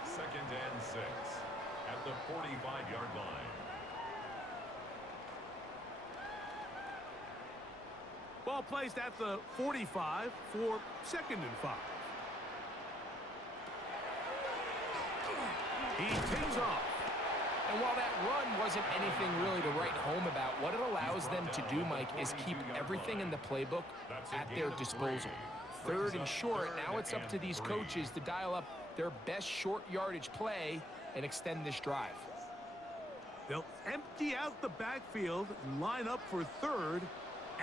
2nd and 6 at the 45-yard line. Ball placed at the 45 for 2nd and 5. He takes off. And while that run wasn't anything really to write home about, what it allows them to do, Mike, is keep everything in the playbook at their disposal. 3rd and short, now it's up to these coaches to dial up their best short yardage play and extend this drive. They'll empty out the backfield and line up for 3rd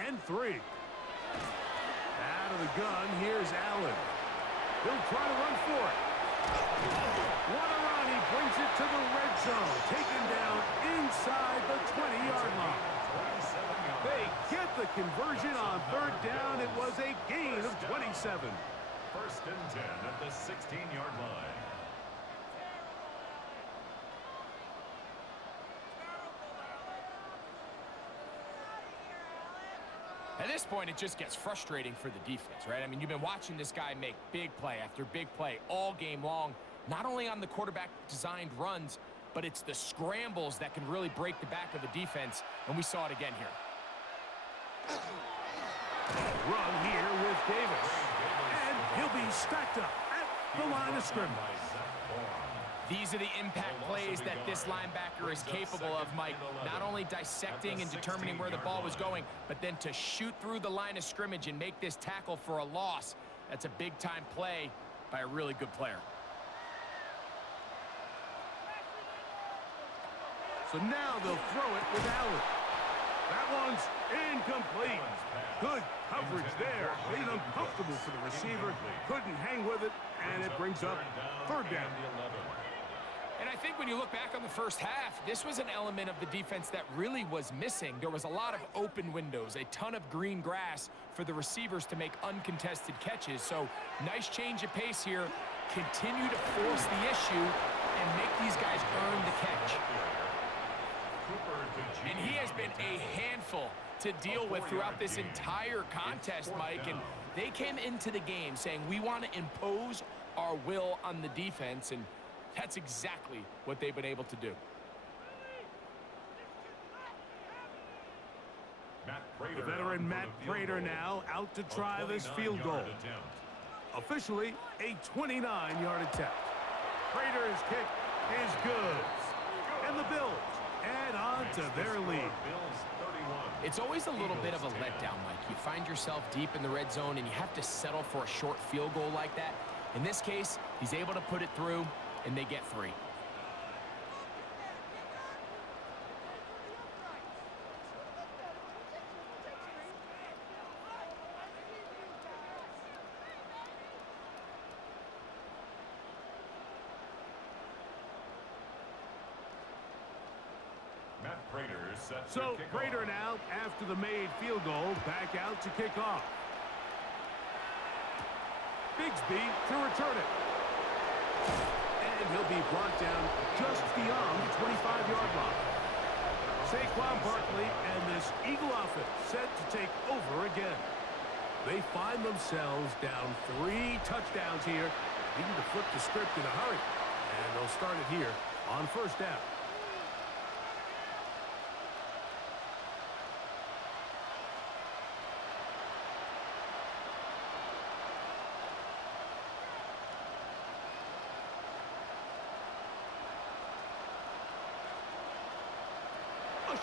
and 3. Out of the gun, here's Allen. He'll try to run for it. What a run, he brings it to the red zone. Taken down inside the 20-yard line. They get the conversion on 3rd down. It was a gain of 27. 1st and 10 at the 16-yard line. At this point, it just gets frustrating for the defense, right? I mean, you've been watching this guy make big play after big play all game long, not only on the quarterback-designed runs, but it's the scrambles that can really break the back of the defense, and we saw it again here. Run here with Davis. And he'll be stacked up at the line of scrimmage. These are the impact plays that this linebacker is capable of, Mike. Not only dissecting and determining where the ball was going, but then to shoot through the line of scrimmage and make this tackle for a loss. That's a big-time play by a really good player. So now they'll throw it with Allen. That one's incomplete. Good coverage there. Made it uncomfortable for the receiver. Couldn't hang with it, and it brings up 3rd down. And I think when you look back on the first half, this was an element of the defense that really was missing. There was a lot of open windows, a ton of green grass for the receivers to make uncontested catches. So nice change of pace here. Continue to force the issue and make these guys earn the catch. And he has been a handful to deal with throughout this entire contest, Mike. And they came into the game saying, we want to impose our will on the defense, and that's exactly what they've been able to do. The veteran Matt Prater now out to try this field goal. Officially a 29-yard attempt. Prater's kick is good. And the Bills add on to their lead. It's always a little bit of a letdown, Mike. You find yourself deep in the red zone and you have to settle for a short field goal like that. In this case, he's able to put it through, and they get 3. So Prater now, after the made field goal, back out to kick off. Bigsby to return it. And he'll be brought down just beyond the 25-yard line. Saquon Barkley and this Eagle offense set to take over again. They find themselves down 3 touchdowns here, needing to flip the script in a hurry. And they'll start it here on 1st down.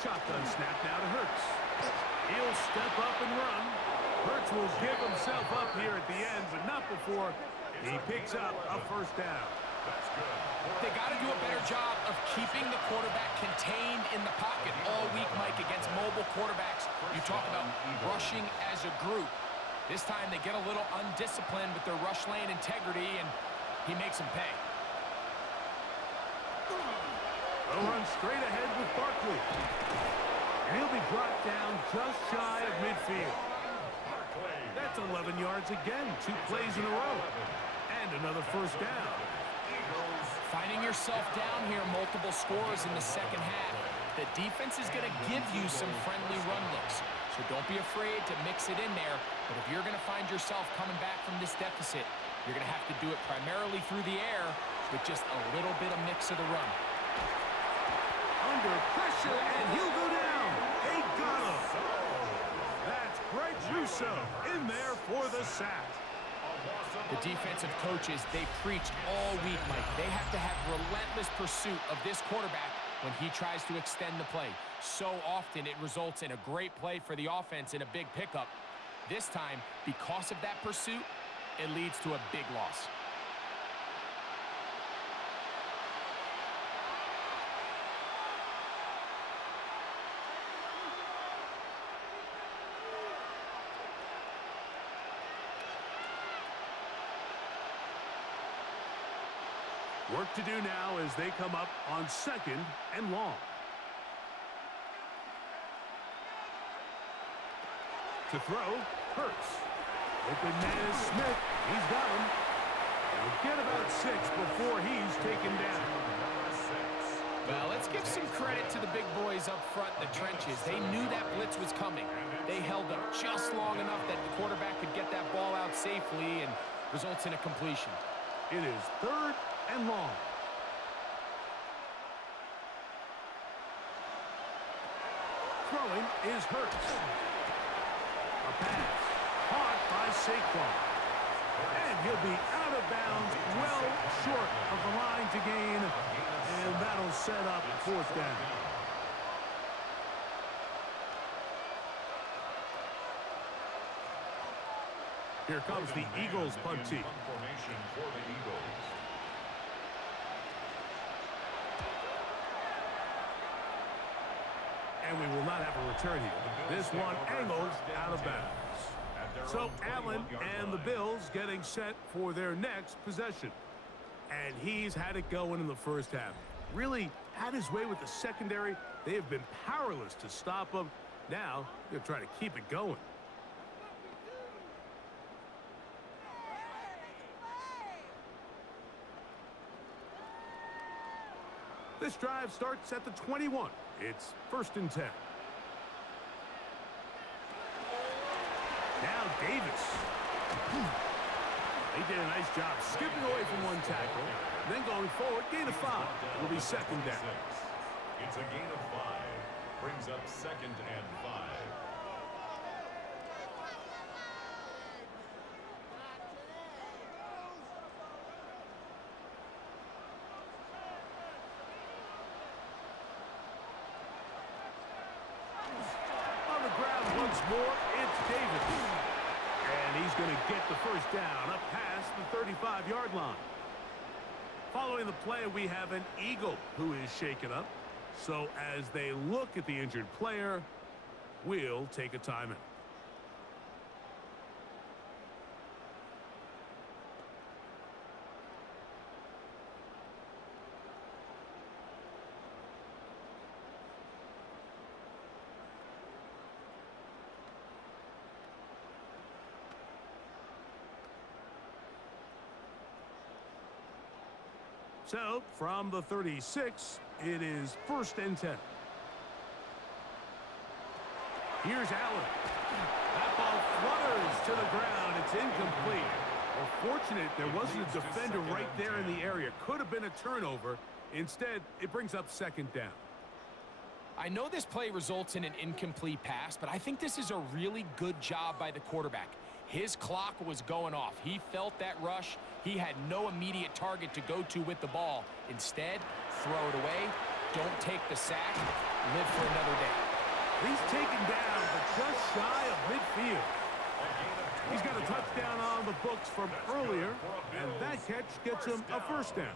Shotgun snap now to Hurts. He'll step up and run. Hurts will give himself up here at the end, but not before he picks up a first down. They got to do a better job of keeping the quarterback contained in the pocket all week, Mike, against mobile quarterbacks. You talk about rushing as a group. This time they get a little undisciplined with their rush lane integrity, and he makes them pay. They'll run straight ahead with Barkley. And he'll be brought down just shy of midfield. That's 11 yards again, 2 plays in a row. And another first down. Finding yourself down here, multiple scores in the second half. The defense is going to give you some friendly run looks. So don't be afraid to mix it in there. But if you're going to find yourself coming back from this deficit, you're going to have to do it primarily through the air with just a little bit of mix of the run. Under pressure, and he'll go down. They got him. That's Greg Russo in there for the sack. The defensive coaches, they preached all week, Mike. They have to have relentless pursuit of this quarterback when he tries to extend the play. So often it results in a great play for the offense and a big pickup. This time, because of that pursuit, it leads to a big loss. Work to do now as they come up on 2nd and long. To throw, Hurts. Open man is Smith. He's got him. He'll get about 6 before he's taken down. Well, let's give some credit to the big boys up front in the trenches. They knew that blitz was coming. They held up just long enough that the quarterback could get that ball out safely and results in a completion. It is 3rd and long. Throwing is Hurts. A pass caught by Saquon. And he'll be out of bounds, well short of the line to gain. And that'll set up 4th down. Here comes the Eagles punt team. Formation for the Eagles. And we will not have a return here. This one angled out of bounds. So Allen and the Bills getting set for their next possession. And he's had it going in the first half. Really had his way with the secondary. They have been powerless to stop him. Now they're trying to keep it going. This drive starts at the 21. It's 1st and 10. Now Davis. He did a nice job skipping away from one tackle. Then going forward, gain of 5. It'll be 2nd down. It's a gain of 5. Brings up 2nd and 5. Once more, it's Davis. And he's going to get the first down up past the 35-yard line. Following the play, we have an Eagle who is shaken up. So as they look at the injured player, we'll take a timeout. So, from the 36, it is 1st and 10. Here's Allen. That ball flutters to the ground. It's incomplete. Well, fortunate there wasn't a defender right there in the area. Could have been a turnover. Instead, it brings up 2nd down. I know this play results in an incomplete pass, but I think this is a really good job by the quarterback. His clock was going off. He felt that rush. He had no immediate target to go to with the ball. Instead, throw it away, don't take the sack, live for another day. He's taken down, but just shy of midfield. He's got a touchdown on the books from earlier, and that catch gets him a first down.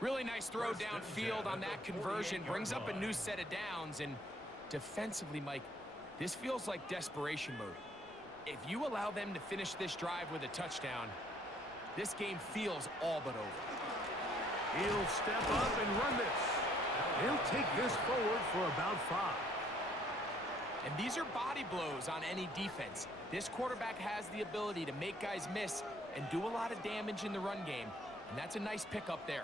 Really nice throw downfield on that conversion. Brings up a new set of downs. And defensively, Mike, this feels like desperation mode. If you allow them to finish this drive with a touchdown, this game feels all but over. He'll step up and run this. He'll take this forward for about 5. And these are body blows on any defense. This quarterback has the ability to make guys miss and do a lot of damage in the run game. And that's a nice pickup there.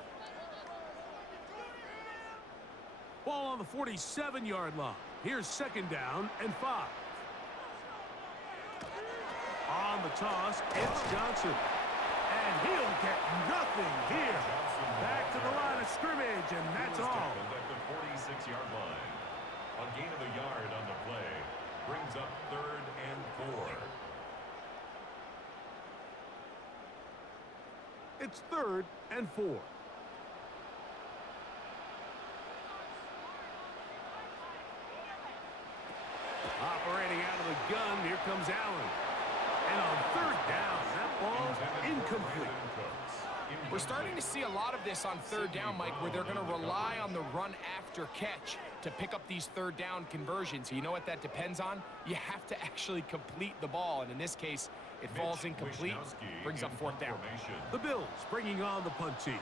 Ball on the 47-yard line. Here's second down and 5. On the toss, it's Johnson. And he'll get nothing here. Back to the line of scrimmage, and that's all. At the 46-yard line. A gain of a yard on the play. Brings up 3rd and 4. It's 3rd and 4. Operating out of the gun, here comes Allen. And on 3rd down, that ball incomplete. We're starting to see a lot of this on 3rd down, Mike, where they're going to rely on the run after catch to pick up these 3rd down conversions. You know what that depends on? You have to actually complete the ball, and in this case, it falls incomplete, brings up 4th down. The Bills bringing on the punt team.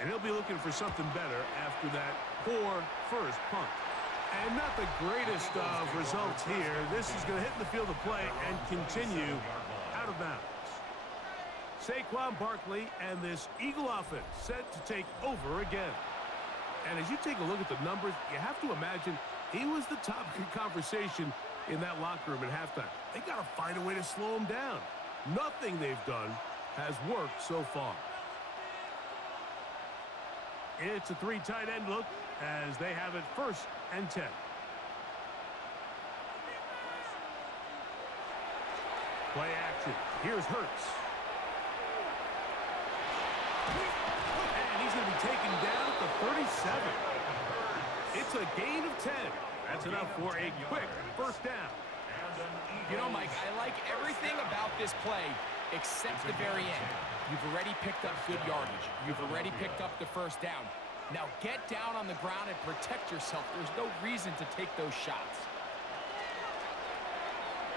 And he'll be looking for something better after that poor first punt. And not the greatest of results here. This is going to hit in the field of play and continue out of bounds. Saquon Barkley and this Eagle offense set to take over again. And as you take a look at the numbers, you have to imagine he was the topic of conversation in that locker room at halftime. They got to find a way to slow him down. Nothing they've done has worked so far. It's a 3 tight end look as they have it 1st and 10. Play action. Here's Hurts. And he's going to be taken down at the 37. It's a gain of 10. That's enough for a quick first down. You know, Mike, I like everything about this play except the very end. You've already picked up good yardage. You've already picked up the first down. Now get down on the ground and protect yourself. There's no reason to take those shots.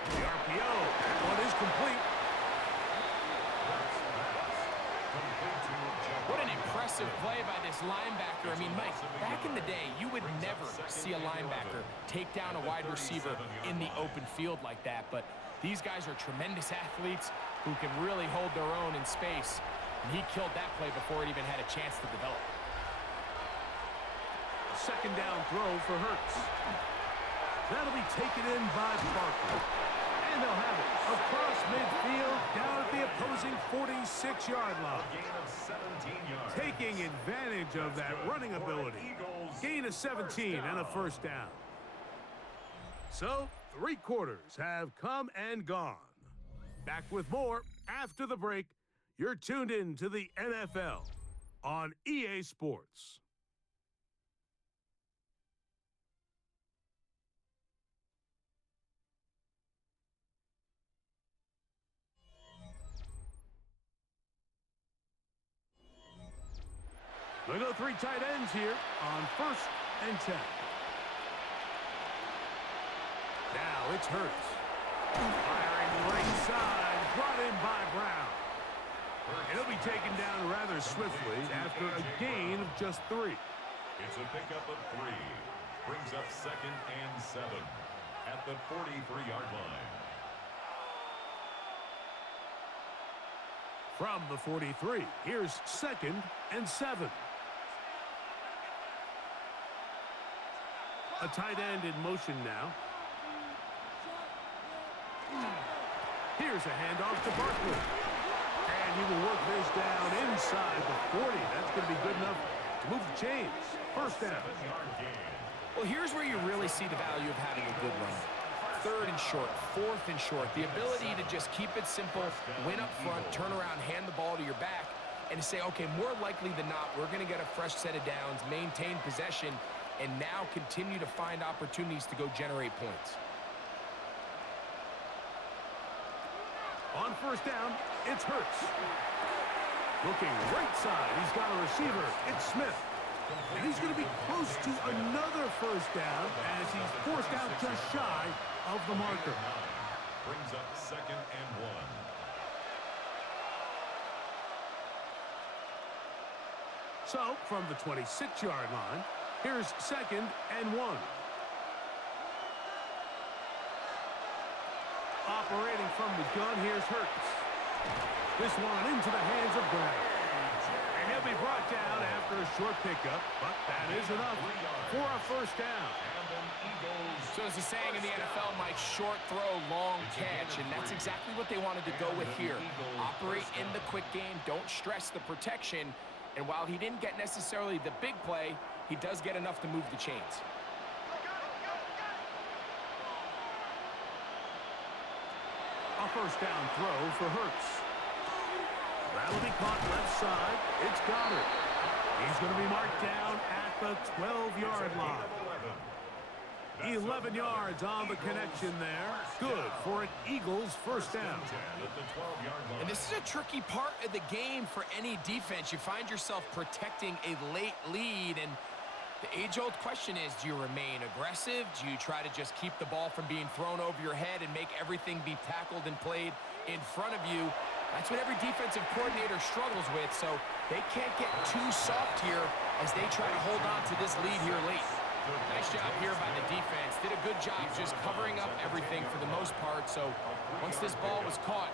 The RPO. That one is complete. What an impressive play by this linebacker. I mean, Mike, back in the day, you would never see a linebacker take down a wide receiver in the open field like that. But these guys are tremendous athletes who can really hold their own in space. And he killed that play before it even had a chance to develop. Second down throw for Hurts. That'll be taken in by Barkley. And they'll have it across midfield down at the opposing 46-yard line. A gain of 17 yards. Taking advantage of that running ability. Gain of 17 and a first down. So, 3 quarters have come and gone. Back with more after the break. You're tuned in to the NFL on EA Sports. They go 3 tight ends here on 1st and 10. Now it's Hurts. Firing ringside, brought in by Brown. And he'll be taken down rather swiftly after a gain of just 3. It's a pickup of 3. Brings up 2nd and 7 at the 43-yard line. From the 43, here's 2nd and 7. A tight end in motion now. Here's a handoff to Barkley. And he will work this down inside the 40. That's going to be good enough to move the chains. First down. 7-yard gain. Well, here's where you really see the value of having a good run. 3rd and short, 4th and short. The ability to just keep it simple, win up front, turn around, hand the ball to your back. and to say, okay, more likely than not, we're going to get a fresh set of downs, maintain possession, and now continue to find opportunities to go generate points. On first down, it's Hurts. Looking right side, he's got a receiver. It's Smith. And he's going to be close to another first down as he's forced out just shy of the marker. Brings up 2nd and 1. So, from the 26-yard line, here's 2nd and 1. Operating from the gun, here's Hurts. This one into the hands of Brown. And he'll be brought down after a short pickup, but that is enough for a first down. So as the saying in the NFL, Mike, short throw, long catch, and that's exactly what they wanted to go with here. Operate in the quick game, don't stress the protection, and while he didn't get necessarily the big play, he does get enough to move the chains. A first down throw for Hurts. That'll be caught left side. It's Goddard. He's going to be marked down at the 12-yard line. 11 yards on the connection there. Good for an Eagles first down. And this is a tricky part of the game for any defense. You find yourself protecting a late lead, and the age-old question is, do you remain aggressive? Do you try to just keep the ball from being thrown over your head and make everything be tackled and played in front of you? That's what every defensive coordinator struggles with, so they can't get too soft here as they try to hold on to this lead here late. Nice job here by the defense. Did a good job just covering up everything for the most part, so once this ball was caught,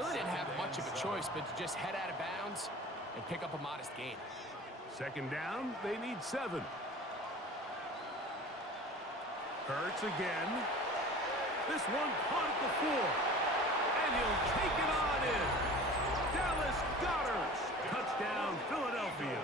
really didn't have much of a choice but to just head out of bounds and pick up a modest gain. Second down, they need 7. Hurts again. This one caught at the 4. And he'll take it on in. Dallas Goedert. Touchdown, Philadelphia.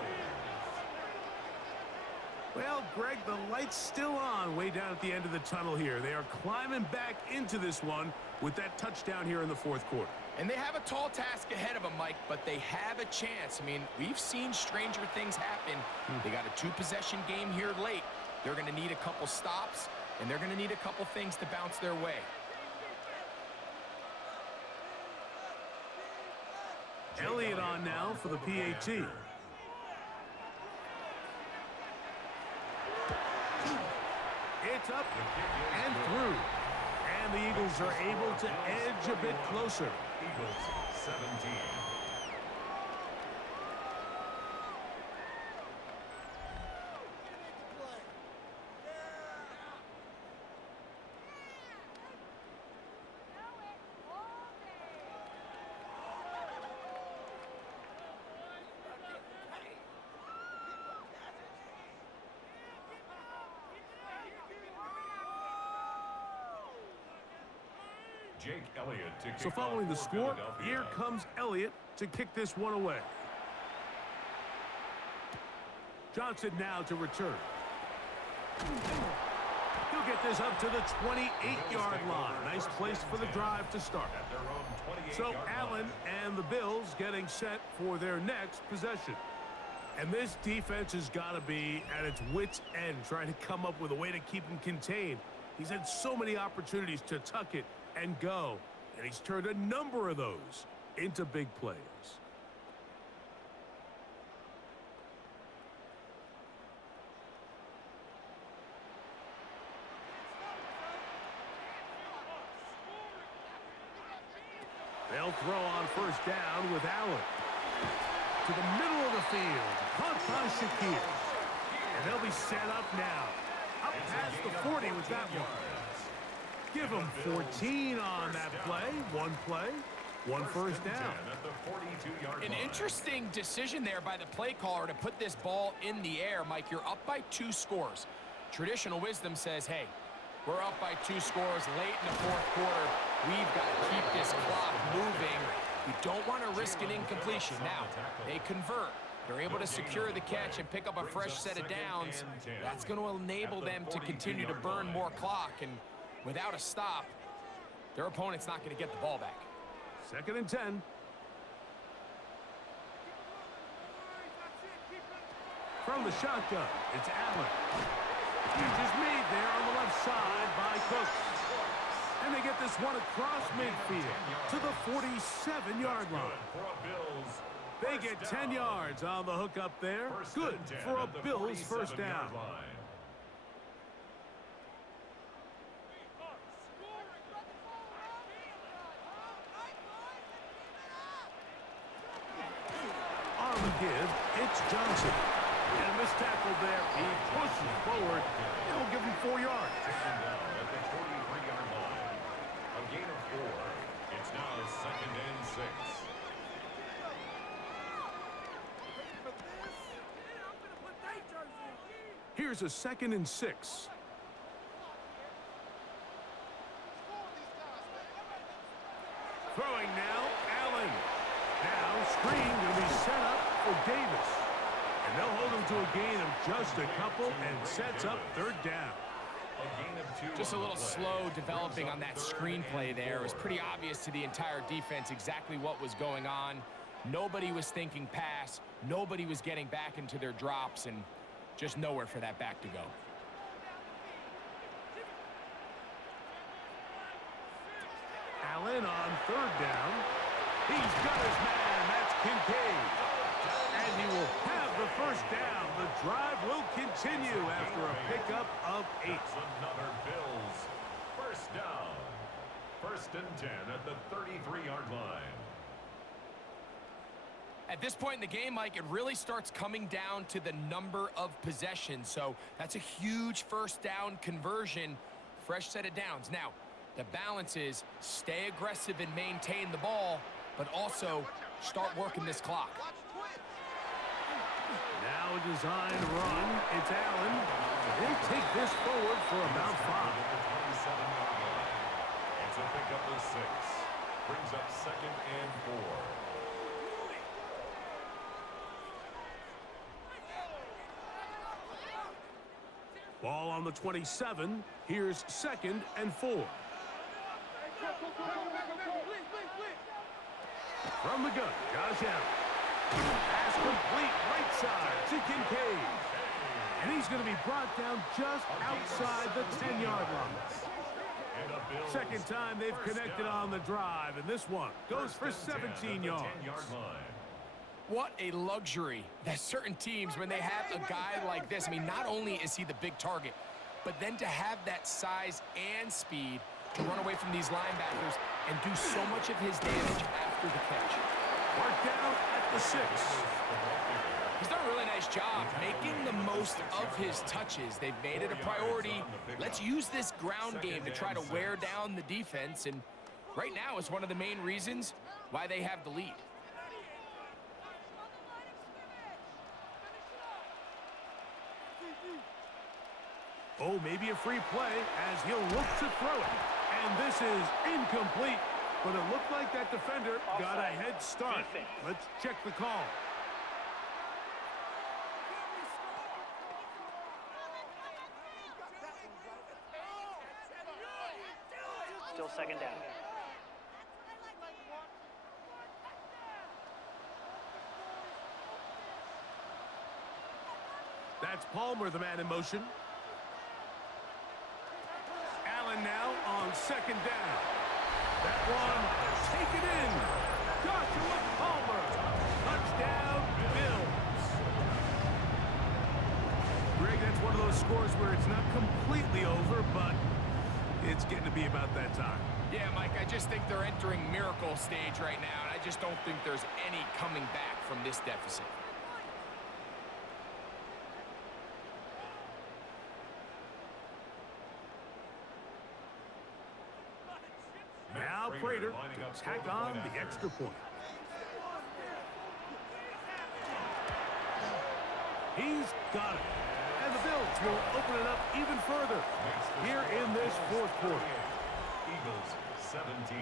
Well, Greg, the light's still on way down at the end of the tunnel here. They are climbing back into this one with that touchdown here in the fourth quarter. And they have a tall task ahead of them, Mike, but they have a chance. I mean, we've seen stranger things happen. They got a 2-possession game here late. They're going to need a couple stops, and they're going to need a couple things to bounce their way. Elliott on now for the PAT. It's up and through. And the Eagles are able to edge a bit closer. Eagles 17. Jake Elliott to kick So following off the for score, Philadelphia. here comes Elliott to kick this one away. Johnson now to return. He'll get this up to the 28-yard line. Nice place for the drive to start. At their own 28-yard So line. Allen and the Bills getting set for their next possession. And this defense has got to be at its wits' end, trying to come up with a way to keep him contained. He's had so many opportunities to tuck it and go, and he's turned a number of those into big plays. They'll throw on first down with Allen. To the middle of the field. Caught by Shakir. And they'll be set up now. Up past the 40 with that one. Give them 14 on that play. One play, one first down. At the 42-yard An line. interesting decision there by the play caller to put this ball in the air. Mike, you're up by 2 scores. Traditional wisdom says, hey, we're up by 2 scores late in the fourth quarter. We've got to keep this clock moving. We don't want to risk an incompletion. Now, they convert. They're able to secure the catch and pick up a fresh set of downs. That's going to enable them to continue to burn more clock. And without a stop, their opponent's not going to get the ball back. 2nd and 10. From the shotgun, it's Allen. Huge is made there on the left side by Cooks. And they get this one across midfield to the 47-yard line. They get 10 yards on the hook up there. Good for a Bills first down. On the give, it's Johnson. And this tackle there, he pushes forward. It'll give him 4 yards. Second down at the 43-yard line. A gain of 4. It's now 2nd and 6. Here's a 2nd and 6. Throwing now, Allen. Now, screen will be set up for Davis. And they'll hold him to a gain of just a couple and sets up 3rd down. Just a little slow developing on that screenplay there. It was pretty obvious to the entire defense exactly what was going on. Nobody was thinking pass. Nobody was getting back into their drops, and just nowhere for that back to go. Allen on 3rd down. He's got his man. That's Kincaid. And he will have the first down. The drive will continue after a pickup of 8. That's another Bills first down. 1st and 10 at the 33-yard line. At this point in the game, Mike, it really starts coming down to the number of possessions. So that's a huge first down conversion. Fresh set of downs. Now, the balance is stay aggressive and maintain the ball, but also start working this clock. Now a design run. It's Allen. They'll take this forward for about 5. It's a pickup of 6. Brings up 2nd and 4. Ball on the 27. Here's 2nd and 4. From the gun, Josh Allen. Pass complete right side to Kincaid. And he's going to be brought down just outside the 10-yard line. 2nd time they've connected on the drive, and this one goes for 17 yards. What a luxury that certain teams, when they have a guy like this, I mean, not only is he the big target, but then to have that size and speed to run away from these linebackers and do so much of his damage after the catch. Mark down at the 6. He's done a really nice job making the most of his touches. They've made it a priority. Let's use this ground game to try to wear down the defense, and right now it's one of the main reasons why they have the lead. Oh, maybe a free play as he'll look to throw it. And this is incomplete. But it looked like that defender got a head start. Let's check the call. Still 2nd down. That's Palmer, the man in motion. Allen now on 2nd down. That one taken in. Joshua Palmer. Touchdown, Bills. Greg, that's one of those scores where it's not completely over, but it's getting to be about that time. Yeah, Mike, I just think they're entering miracle stage right now, and I just don't think there's any coming back from this deficit. Now Prater to tack on the extra point. He's got it. And the Bills will open it up even further here in this 4th quarter. Eagles 17.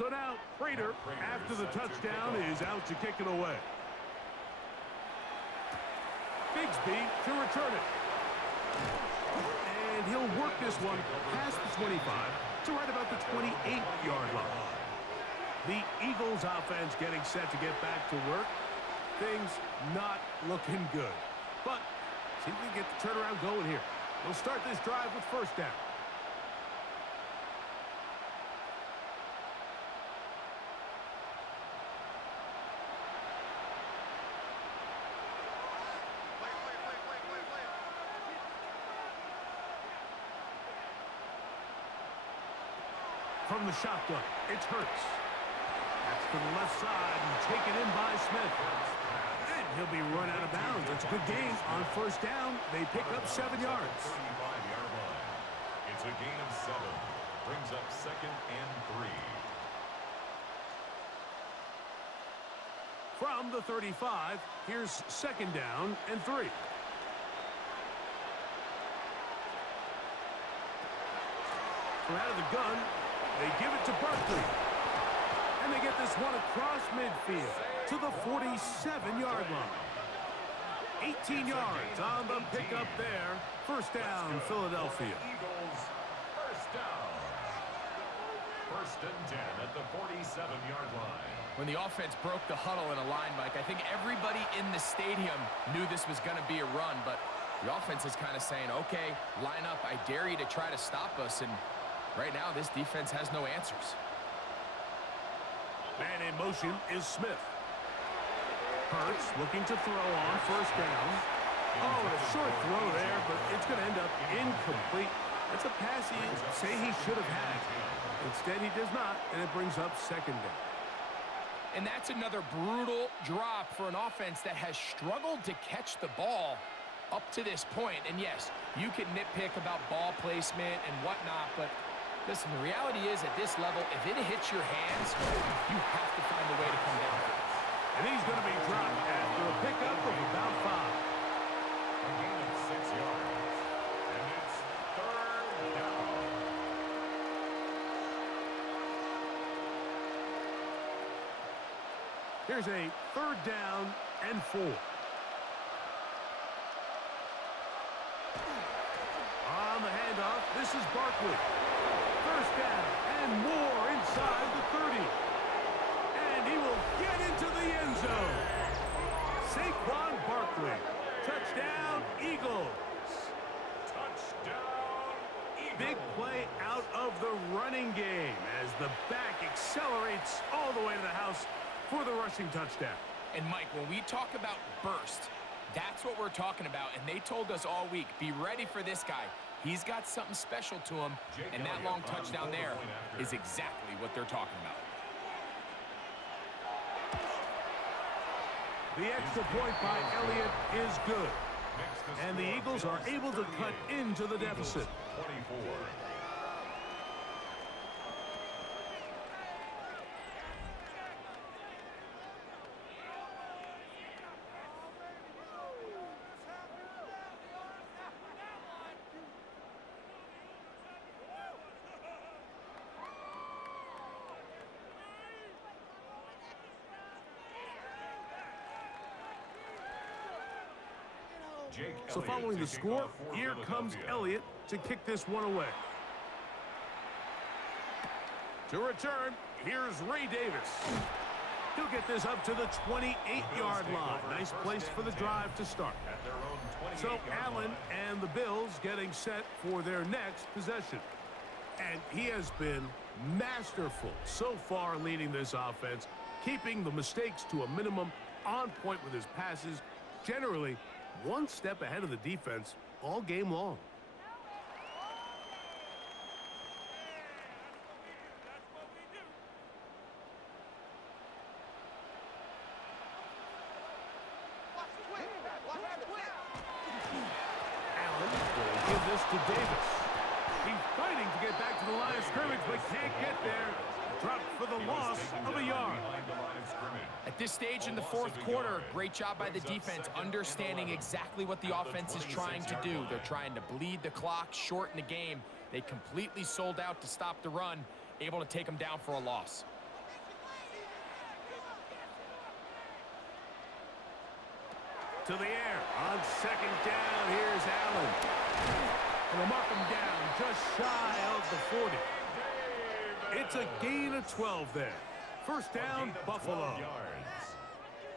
So now Prater, after the touchdown, is out to kick it away. Bigsby to return it. And he'll work this one past the 25 to right about the 28-yard line. The Eagles offense getting set to get back to work. Things not looking good. But see if we can get the turnaround going here. They'll start this drive with first down. From the shotgun, it's Hurts. That's to the left side and taken in by Smith. And he'll be run out of bounds. It's a good game on first down. They pick up 7 yards. 35-yard line. It's a gain of 7. Brings up 2nd and 3. From the 35, here's 2nd down and 3. From out of the gun, they give it to Barkley. And they get this one across midfield to the 47-yard line. 18 yards on the pickup there. First down, Philadelphia. Eagles, first down. 1st and 10 at the 47-yard line. When the offense broke the huddle in a line, Mike, I think everybody in the stadium knew this was going to be a run, but the offense is kind of saying, okay, line up. I dare you to try to stop us, and right now, this defense has no answers. Man in motion is Smith. Hurts looking to throw on first down. Oh, a short throw there, but it's going to end up incomplete. That's a pass he say he should have had. Instead, he does not, and it brings up 2nd down. And that's another brutal drop for an offense that has struggled to catch the ball up to this point. And yes, you can nitpick about ball placement and whatnot, but listen, the reality is at this level, if it hits your hands, you have to find a way to come down. And he's going to be dropped after a pickup of about 5. A gain of 6 yards. And it's 3rd down. Here's a 3rd down and 4. On the handoff, this is Barkley. First down and more inside the 30. And he will get into the end zone. Saquon Barkley. Touchdown, Eagles. Touchdown, Eagles. Big play out of the running game as the back accelerates all the way to the house for the rushing touchdown. And Mike, when we talk about burst, that's what we're talking about. And they told us all week, be ready for this guy. He's got something special to him, and that long touchdown there is exactly what they're talking about. The extra point by Elliott is good. And the Eagles are able to cut into the deficit. 24. So following the score, here comes Elliott to kick this one away. To return, here's Ray Davis. He'll get this up to the 28-yard line. Nice place for the drive to start. So Allen and the Bills getting set for their next possession. And he has been masterful so far leading this offense, keeping the mistakes to a minimum, on point with his passes, generally one step ahead of the defense all game long. Allen will give this to Davis. He's fighting to get back to the line of scrimmage, but can't get there. Dropped for the loss of a yard. At this stage in the 4th quarter, great job by the defense, understanding exactly what the offense is trying to do. They're trying to bleed the clock, shorten the game. They completely sold out to stop the run, able to take them down for a loss. To the air on second down. Here's Allen. And they'll mark him down just shy of the 40. It's a gain of 12 there. First down, Buffalo.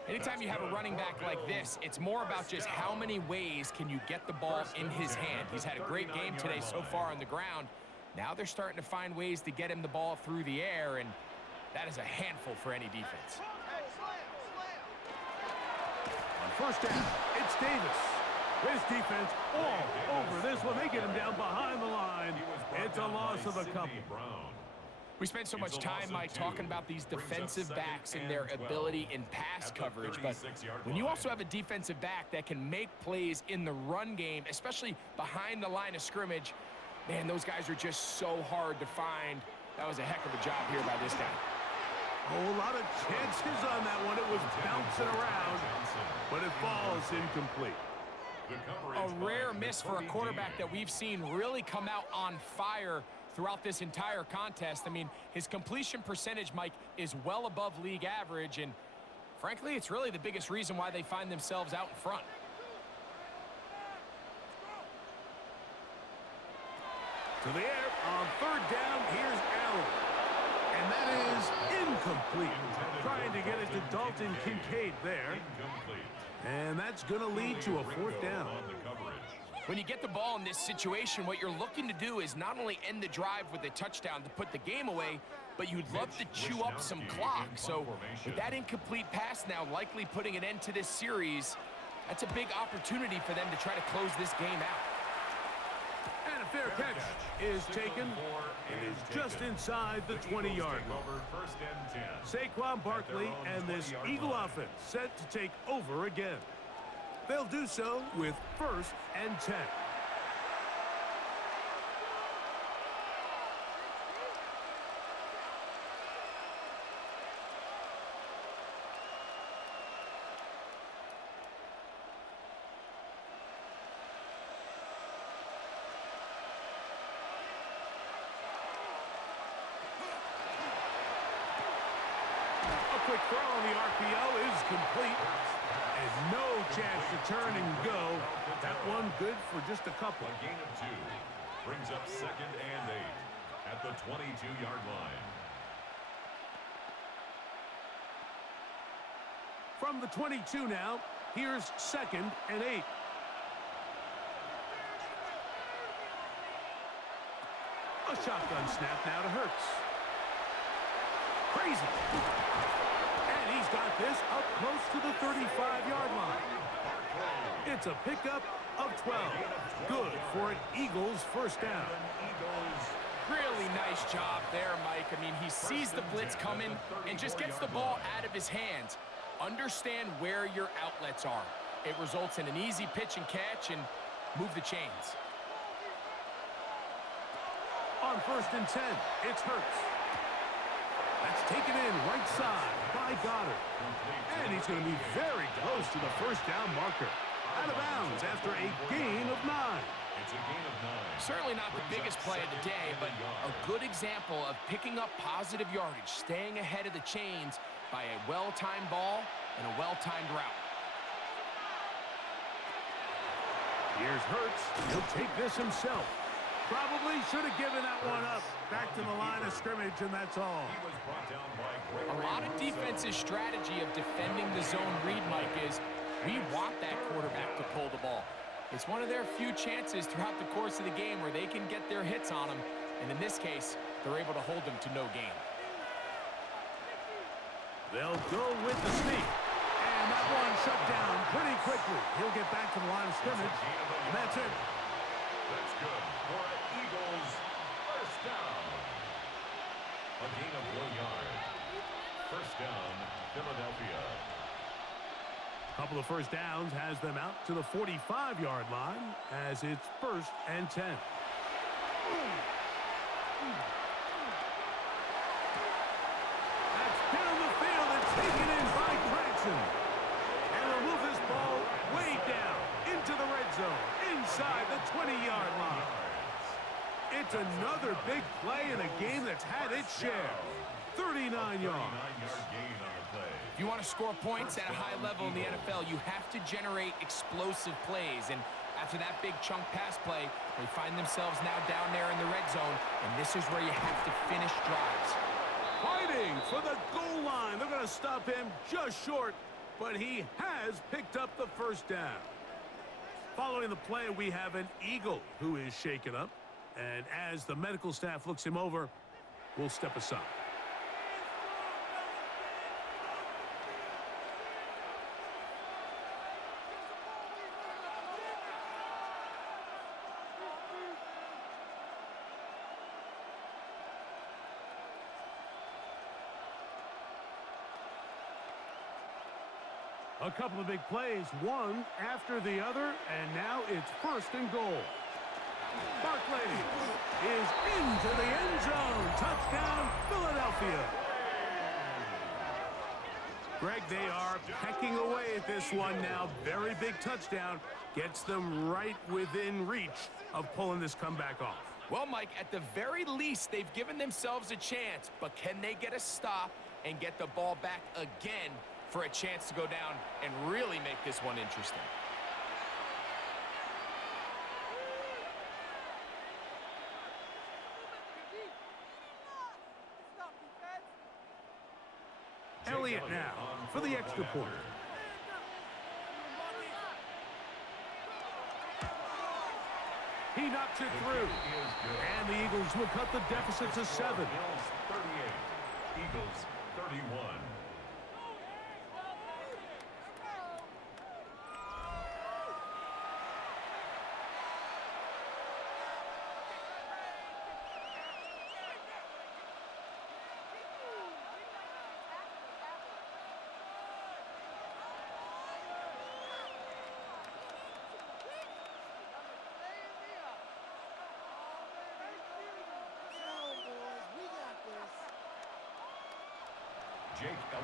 Anytime you have a running back like this, it's more about just how many ways can you get the ball in his hand. He's had a great game today so far on the ground. Now they're starting to find ways to get him the ball through the air, and that is a handful for any defense. On first down, it's Davis. His defense all over this one. They get him down behind the line. It's a loss of a couple. We spend so much time, Mike, talking about these defensive backs and their ability in pass coverage, but when you also have a defensive back that can make plays in the run game, especially behind the line of scrimmage, man, those guys are just so hard to find. That was a heck of a job here by this guy. A whole lot of chances on that one. It was bouncing around, but it falls incomplete. A rare miss for a quarterback that we've seen really come out on fire throughout this entire contest. I mean, his completion percentage, Mike, is well above league average, and frankly, it's really the biggest reason why they find themselves out in front. To the air on third down. Here's Allen. And that is incomplete. Trying to get it to Dalton Kincaid there. And that's going to lead to a fourth down. When you get the ball in this situation, what you're looking to do is not only end the drive with a touchdown to put the game away, but you'd love to chew up some clock. So with that incomplete pass now likely putting an end to this series, that's a big opportunity for them to try to close this game out. And a fair catch is taken. It is just inside the 20-yard line. Saquon Barkley and this Eagle offense set to take over again. They'll do so with 1st and 10. A quick throw on the RPO is complete. And no chance to turn and go. That one good for just a couple. A gain of 2 brings up 2nd and 8 at the 22-yard line. From the 22 now, here's 2nd and 8. A shotgun snap now to Hurts. Crazy. And he's got this up close to the 35-yard line. It's a pickup of 12. Good for an Eagles first down. Really nice job there, Mike. I mean, he sees the blitz coming and just gets the ball out of his hands. Understand where your outlets are. It results in an easy pitch and catch and move the chains. On 1st and 10, it's Hurts. That's taken in right side by Goddard. And he's going to be very close to the first down marker. Out of bounds after a gain of 9. It's a gain of 9. Certainly not the biggest play of the day, but a good example of picking up positive yardage, staying ahead of the chains by a well-timed ball and a well-timed route. Here's Hurts. He'll take this himself. Probably should have given that one up. Back to the line of scrimmage, and that's all. He was brought down by A lot of defense's strategy of defending the zone read, Mike, is we want that quarterback to pull the ball. It's one of their few chances throughout the course of the game where they can get their hits on him, and in this case, they're able to hold them to no gain. They'll go with the sneak. And that one shut down pretty quickly. He'll get back to the line of scrimmage, and that's it. That's good for an Eagles first down. A gain of 1 yard. First down, Philadelphia. A couple of first downs has them out to the 45-yard line as it's 1st and 10. That's down the field and taken in by Gregson. And they'll move this ball way down into the red zone, inside the 20-yard line. It's another big play in a game that's had its share. 39 yards. 39-yard gain on the play. If you want to score points at a high level in the NFL, you have to generate explosive plays. And after that big chunk pass play, they find themselves now down there in the red zone, and this is where you have to finish drives. Fighting for the goal line. They're going to stop him just short, but he has picked up the first down. Following the play, we have an Eagle who is shaken up. And as the medical staff looks him over, we'll step aside. A couple of big plays, one after the other, and now it's 1st and goal. Barkley is into the end zone. Touchdown, Philadelphia. Greg, they are pecking away at this one now. Very big touchdown. Gets them right within reach of pulling this comeback off. Well, Mike, at the very least, they've given themselves a chance, but can they get a stop and get the ball back again for a chance to go down and really make this one interesting? Elliott now for the extra point. He knocks it through. And the Eagles will cut the deficit to 7. Bills 38, Eagles 31.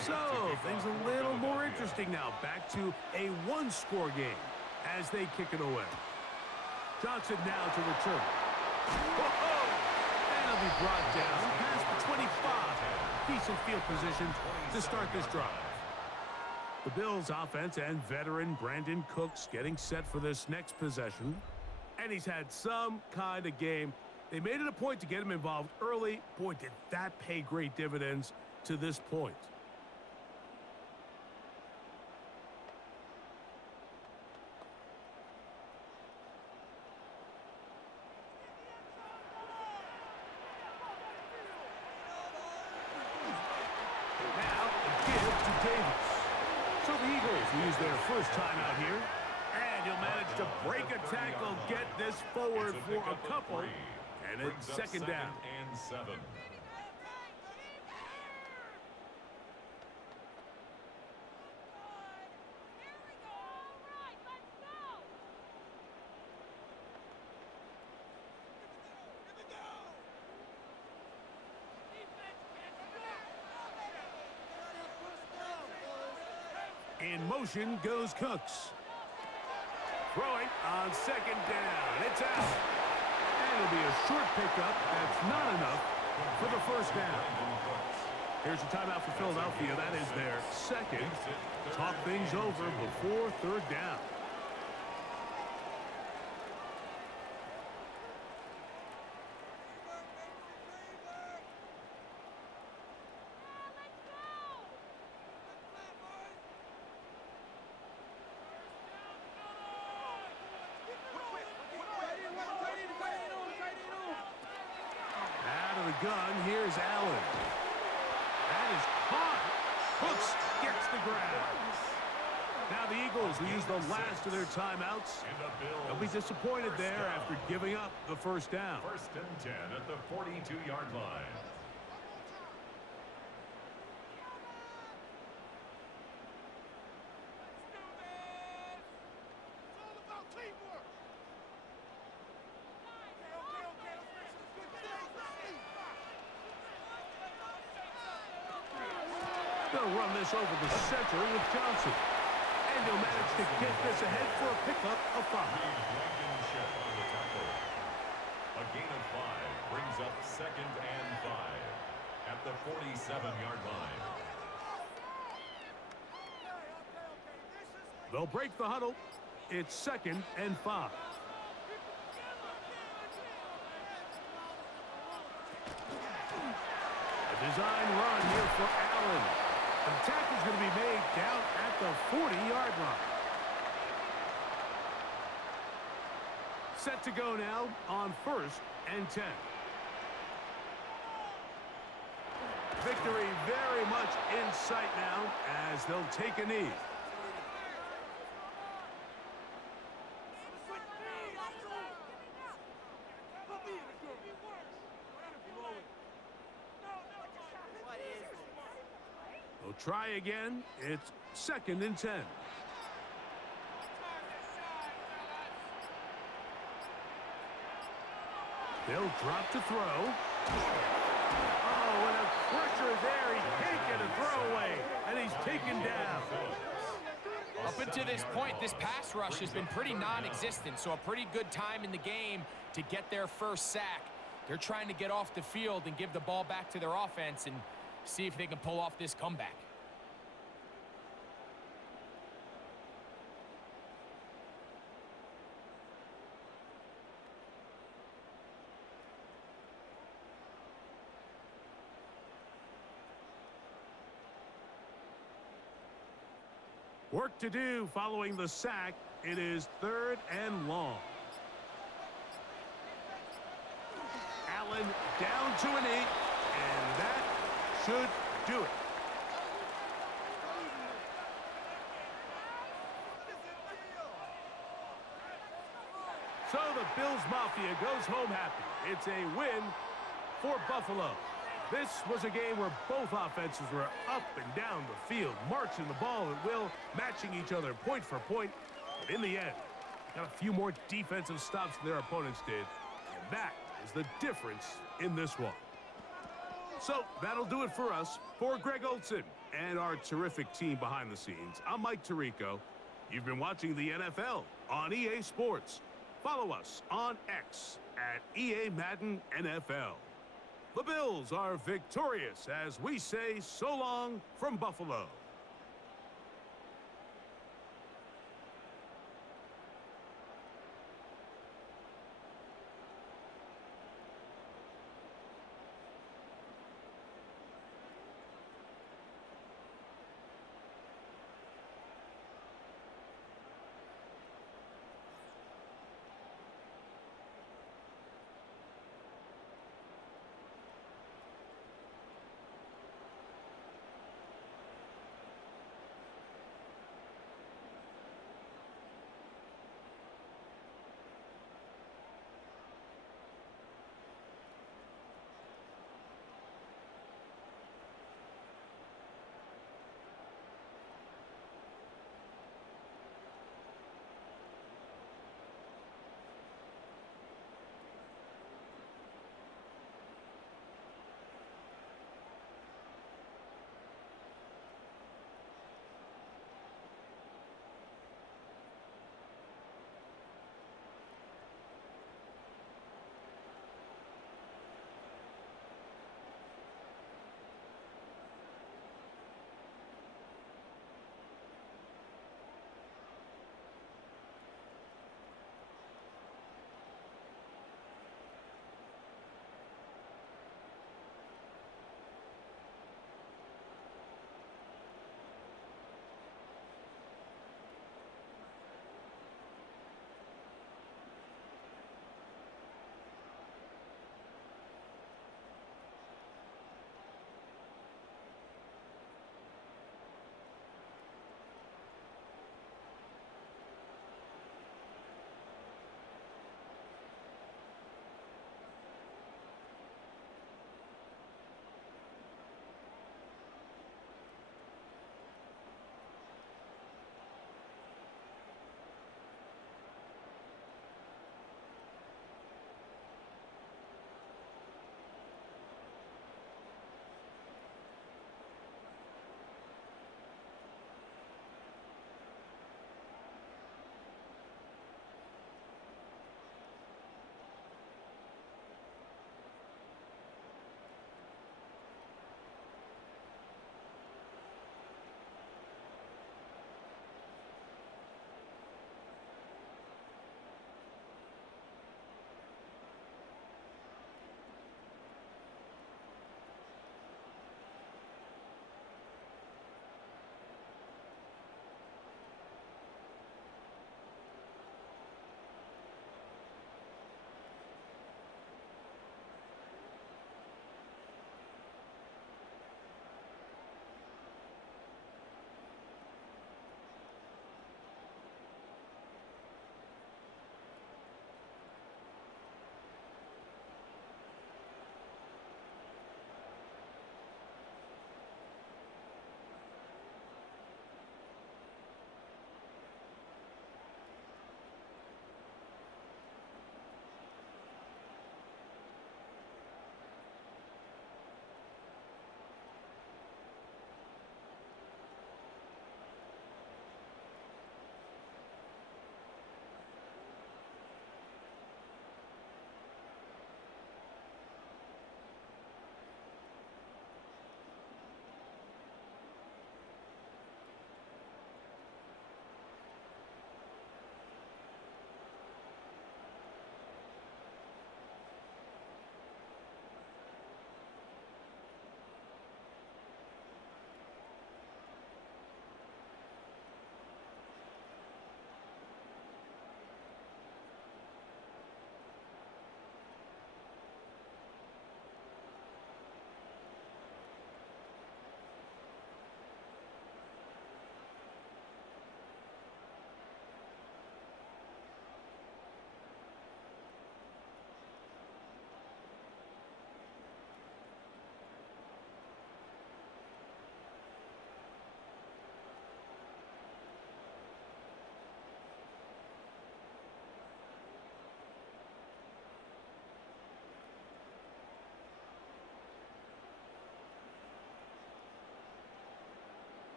So, things a little more interesting now. Back to a one-score game as they kick it away. Johnson now to return. And he'll be brought down past the 25. Decent field position to start this drive. The Bills offense and veteran Brandon Cooks getting set for this next possession. And he's had some kind of game. They made it a point to get him involved early. Boy, did that pay great dividends to this point. Use their first time out here. And he'll manage to break a tackle, get this forward for a couple. And it's 2nd down. And 7. In motion goes Cooks. Throwing on 2nd down. It's out. And it'll be a short pickup. That's not enough for the first down. Here's a timeout for Philadelphia. That is their 2nd. Talk things over before 3rd down. Gun. Here's Allen. That is caught. Cooks gets the grab. Now the Eagles will use the last of their timeouts. They'll be disappointed there after giving up the first down. 1st and 10 at the 42-yard line. They'll run this over the center with Johnson. And he'll manage to get this ahead for a pickup of 5. A gain of 5 brings up 2nd and 5 at the 47-yard line. They'll break the huddle. It's 2nd and 5. A design run here for Allen. The attack is going to be made down at the 40-yard line. Set to go now on 1st and 10. Victory very much in sight now as they'll take a knee. They'll try again. It's 2nd and 10. They'll drop to throw. Oh, and a pressure there. He can't get a throwaway, and he's taken down. Up until this point, this pass rush has been pretty non-existent, so a pretty good time in the game to get their first sack. They're trying to get off the field and give the ball back to their offense and see if they can pull off this comeback. Work to do following the sack. It is 3rd and long. Allen down to a knee, and that should do it. So the Bills Mafia goes home happy. It's a win for Buffalo. This was a game where both offenses were up and down the field, marching the ball at will, matching each other point for point. But in the end, got a few more defensive stops than their opponents did. And that is the difference in this one. So that'll do it for us. For Greg Olson and our terrific team behind the scenes, I'm Mike Tirico. You've been watching the NFL on EA Sports. Follow us on X at EA Madden NFL. The Bills are victorious as we say so long from Buffalo.